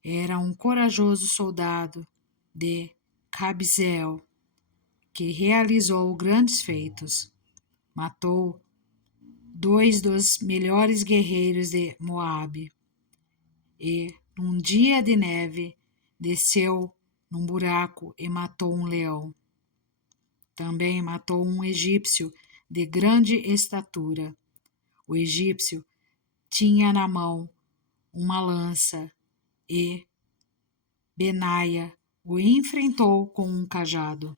era um corajoso soldado de Cabzeel, que realizou grandes feitos. Matou 2 dos melhores guerreiros de Moabe e, num dia de neve, desceu num buraco e matou um leão. Também matou um egípcio de grande estatura. O egípcio tinha na mão uma lança e Benaia o enfrentou com um cajado.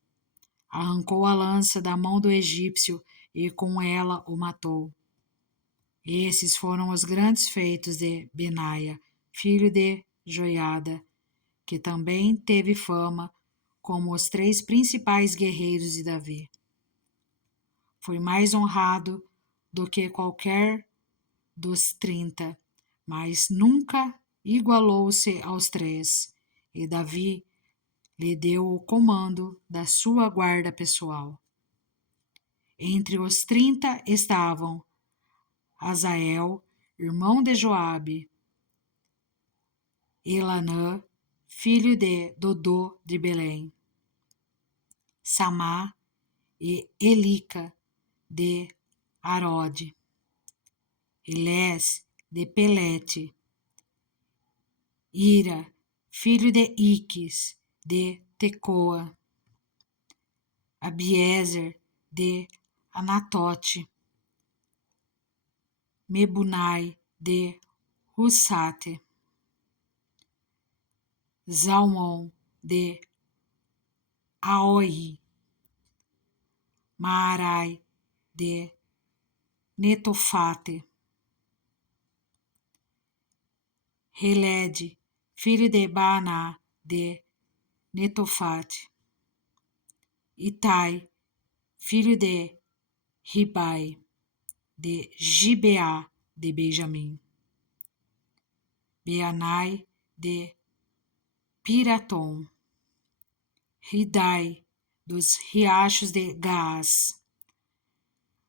Arrancou a lança da mão do egípcio e com ela o matou. Esses foram os grandes feitos de Benaia, filho de Joiada, que também teve fama como os 3 principais guerreiros de Davi. Foi mais honrado do que qualquer dos 30, mas nunca igualou-se aos 3, e Davi lhe deu o comando da sua guarda pessoal. Entre os 30 estavam Azael, irmão de Joabe, Elanã, filho de Dodô de Belém, Samá e Elica de Arode, Elés de Pelete, Ira, filho de Iques de Tecoa, Abiezer de Anatote, Mebunai de Hussate, Zalmon de Aoi, Maarai de Netofate, Heled, filho de Baaná, de Netofate, Itai, filho de Ribai, de Gibeá de Benjamim, Beanai de Piratom, Ridai dos riachos de Gaás,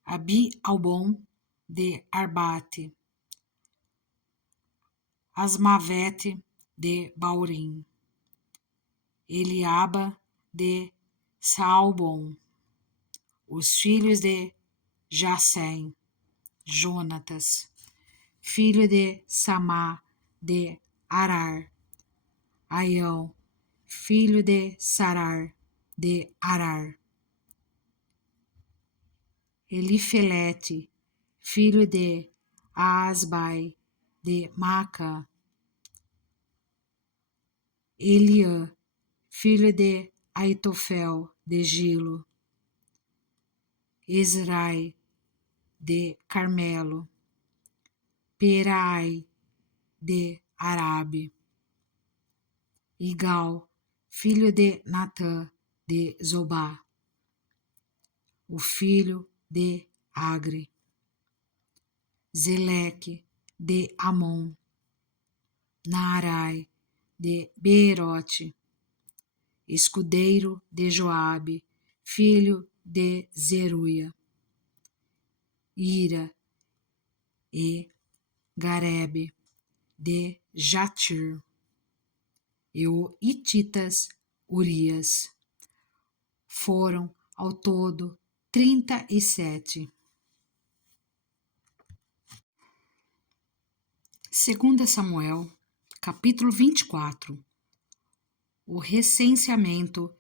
Abi-Albon de Arbate, Asmavete de Baurim, Eliaba de Saalbon, os filhos de Jassém, Jonatas, filho de Samá de Arar, Aião, filho de Sarar de Arar, Elifelete, filho de Asbai de Maca, Eliã, filho de Aitofel de Gilo, Ezrai de Carmelo, Perai de Arabe, Igal, filho de Natã de Zobá, o filho de Agre, Zeleque de Amon, Naarai de Beerote, escudeiro de Joabe, filho de Zeruia, Ira e Garebe de Jatir, e o Hititas Urias. Foram ao todo 37. Segunda Samuel, capítulo 24. O recenseamento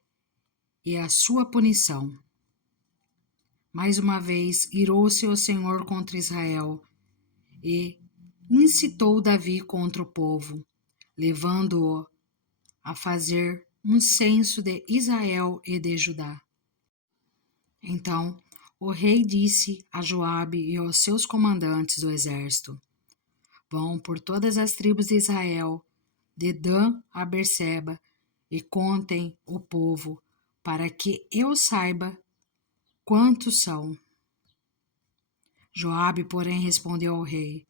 e a sua punição. Mais uma vez irou-se o Senhor contra Israel e incitou Davi contra o povo, levando-o a fazer um censo de Israel e de Judá. Então o rei disse a Joabe e aos seus comandantes do exército: vão por todas as tribos de Israel, de Dan a Berseba, e contem o povo, para que eu saiba quantos são. Joabe, porém, respondeu ao rei: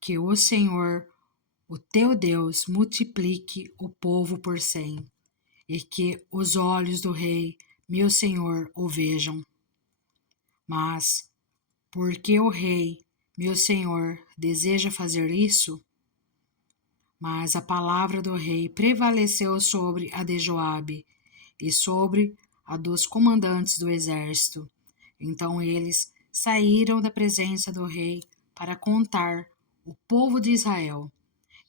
que o Senhor, o teu Deus, multiplique o povo por 100, e que os olhos do rei, meu senhor, o vejam. Mas, porque o rei, meu senhor, deseja fazer isso? Mas a palavra do rei prevaleceu sobre a de Joabe e sobre a dos comandantes do exército. Então eles saíram da presença do rei para contar o povo de Israel,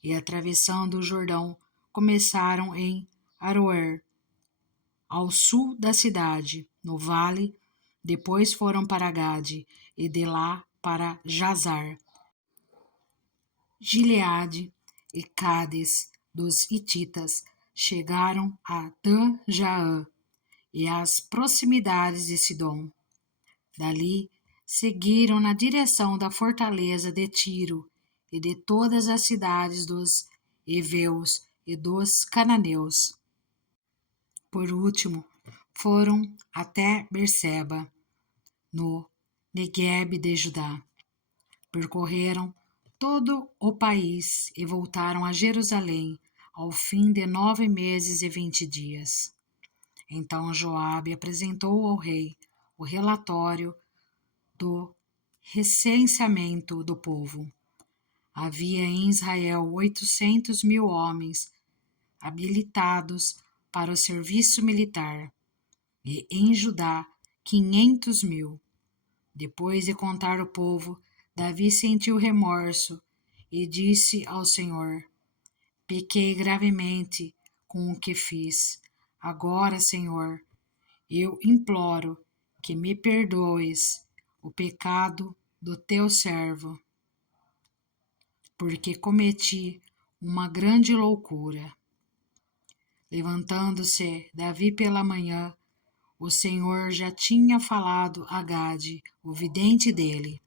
e atravessando o Jordão, começaram em Aroer, ao sul da cidade, no vale, depois foram para Gade, e de lá para Jazar, Gileade e Cádiz dos Hititas, chegaram a Dan-Jaã e às proximidades de Sidom. Dali, seguiram na direção da fortaleza de Tiro e de todas as cidades dos heveus e dos cananeus. Por último, foram até Berseba, no Neguebe de Judá. Percorreram todo o país e voltaram a Jerusalém ao fim de 9 meses e 20 dias. Então Joabe apresentou ao rei o relatório do recenseamento do povo. Havia em Israel 800.000 homens habilitados para o serviço militar, e em Judá 500.000. Depois de contar o povo, Davi sentiu remorso e disse ao Senhor: pequei gravemente com o que fiz. Agora, Senhor, eu imploro que me perdoes o pecado do teu servo, porque cometi uma grande loucura. Levantando-se Davi pela manhã, o Senhor já tinha falado a Gade, o vidente dele: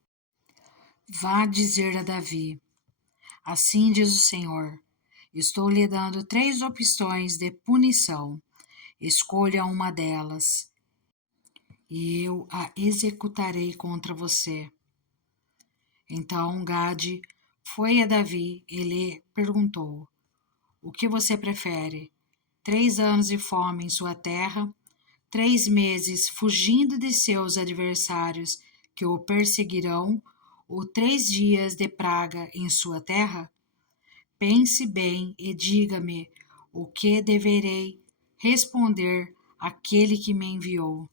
vá dizer a Davi: assim diz o Senhor, Estou lhe dando 3 opções de punição. Escolha uma delas, e eu a executarei contra você. Então Gade foi a Davi e lhe perguntou: O que você prefere? 3 anos de fome em sua terra? 3 meses fugindo de seus adversários que o perseguirão? Ou 3 dias de praga em sua terra? Pense bem e diga-me o que deverei responder àquele que me enviou.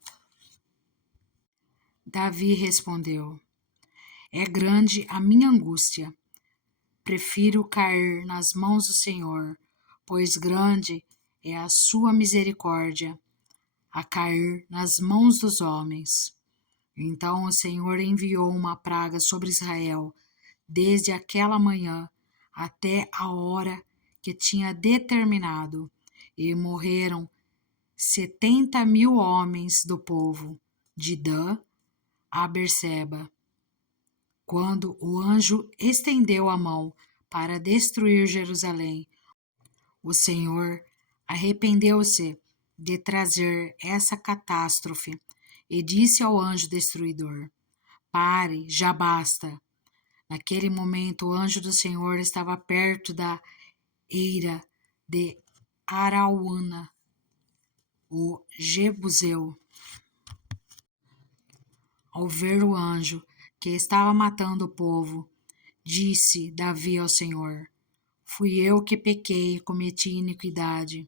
Davi respondeu: É grande a minha angústia. Prefiro cair nas mãos do Senhor, pois grande é a sua misericórdia, a cair nas mãos dos homens. Então o Senhor enviou uma praga sobre Israel, desde aquela manhã até a hora que tinha determinado, e morreram 70.000 homens do povo, de Dan a Berseba. Quando o anjo estendeu a mão para destruir Jerusalém, o Senhor arrependeu-se de trazer essa catástrofe e disse ao anjo destruidor: Pare, já basta. Naquele momento, o anjo do Senhor estava perto da eira de Araúna, o Jebuseu. Ao ver o anjo que estava matando o povo, disse Davi ao Senhor: Fui eu que pequei e cometi iniquidade.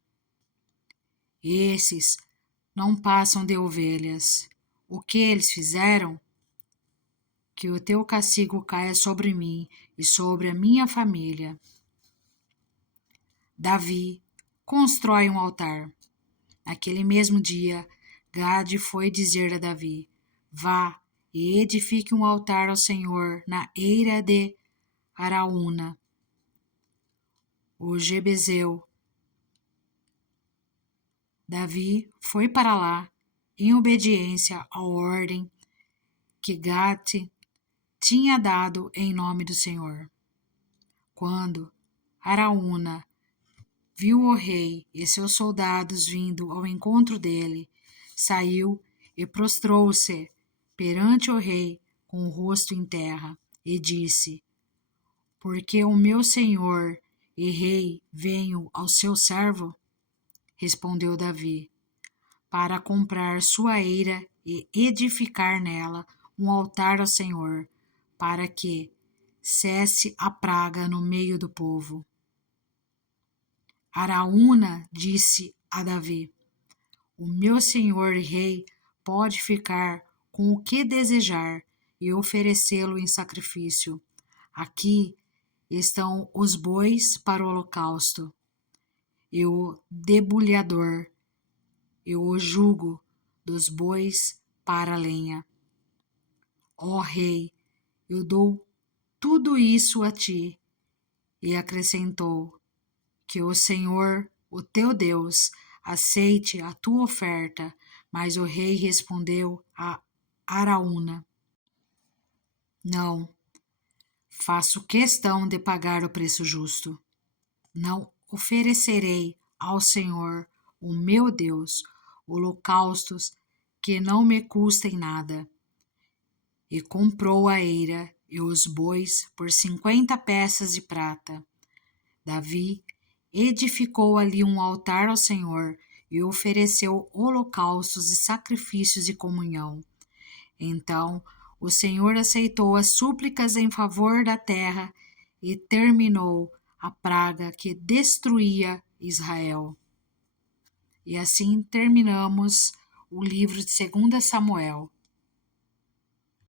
Esses não passam de ovelhas. O que eles fizeram? Que o teu castigo caia sobre mim e sobre a minha família. Davi constrói um altar. Naquele mesmo dia, Gade foi dizer a Davi: Vá e edifique um altar ao Senhor na eira de Araúna, o Jebuseu. Davi foi para lá em obediência à ordem que Gade tinha dado em nome do Senhor. Quando Araúna viu o rei e seus soldados vindo ao encontro dele, saiu e prostrou-se perante o rei com o rosto em terra e disse: Porque o meu senhor e rei venho ao seu servo? Respondeu Davi: Para comprar sua eira e edificar nela um altar ao Senhor, para que cesse a praga no meio do povo. Araúna disse a Davi: O meu senhor rei pode ficar com o que desejar e oferecê-lo em sacrifício. Aqui estão os bois para o holocausto, e o debulhador, e o jugo dos bois para a lenha. Ó rei, eu dou tudo isso a ti. E acrescentou: Que o Senhor, o teu Deus, aceite a tua oferta. Mas o rei respondeu a Araúna: Não, faço questão de pagar o preço justo. Não oferecerei ao Senhor, o meu Deus, holocaustos que não me custem nada. E comprou a eira e os bois por 50 peças de prata. Davi edificou ali um altar ao Senhor e ofereceu holocaustos e sacrifícios de comunhão. Então o Senhor aceitou as súplicas em favor da terra e terminou a praga que destruía Israel. E assim terminamos o livro de 2 Samuel.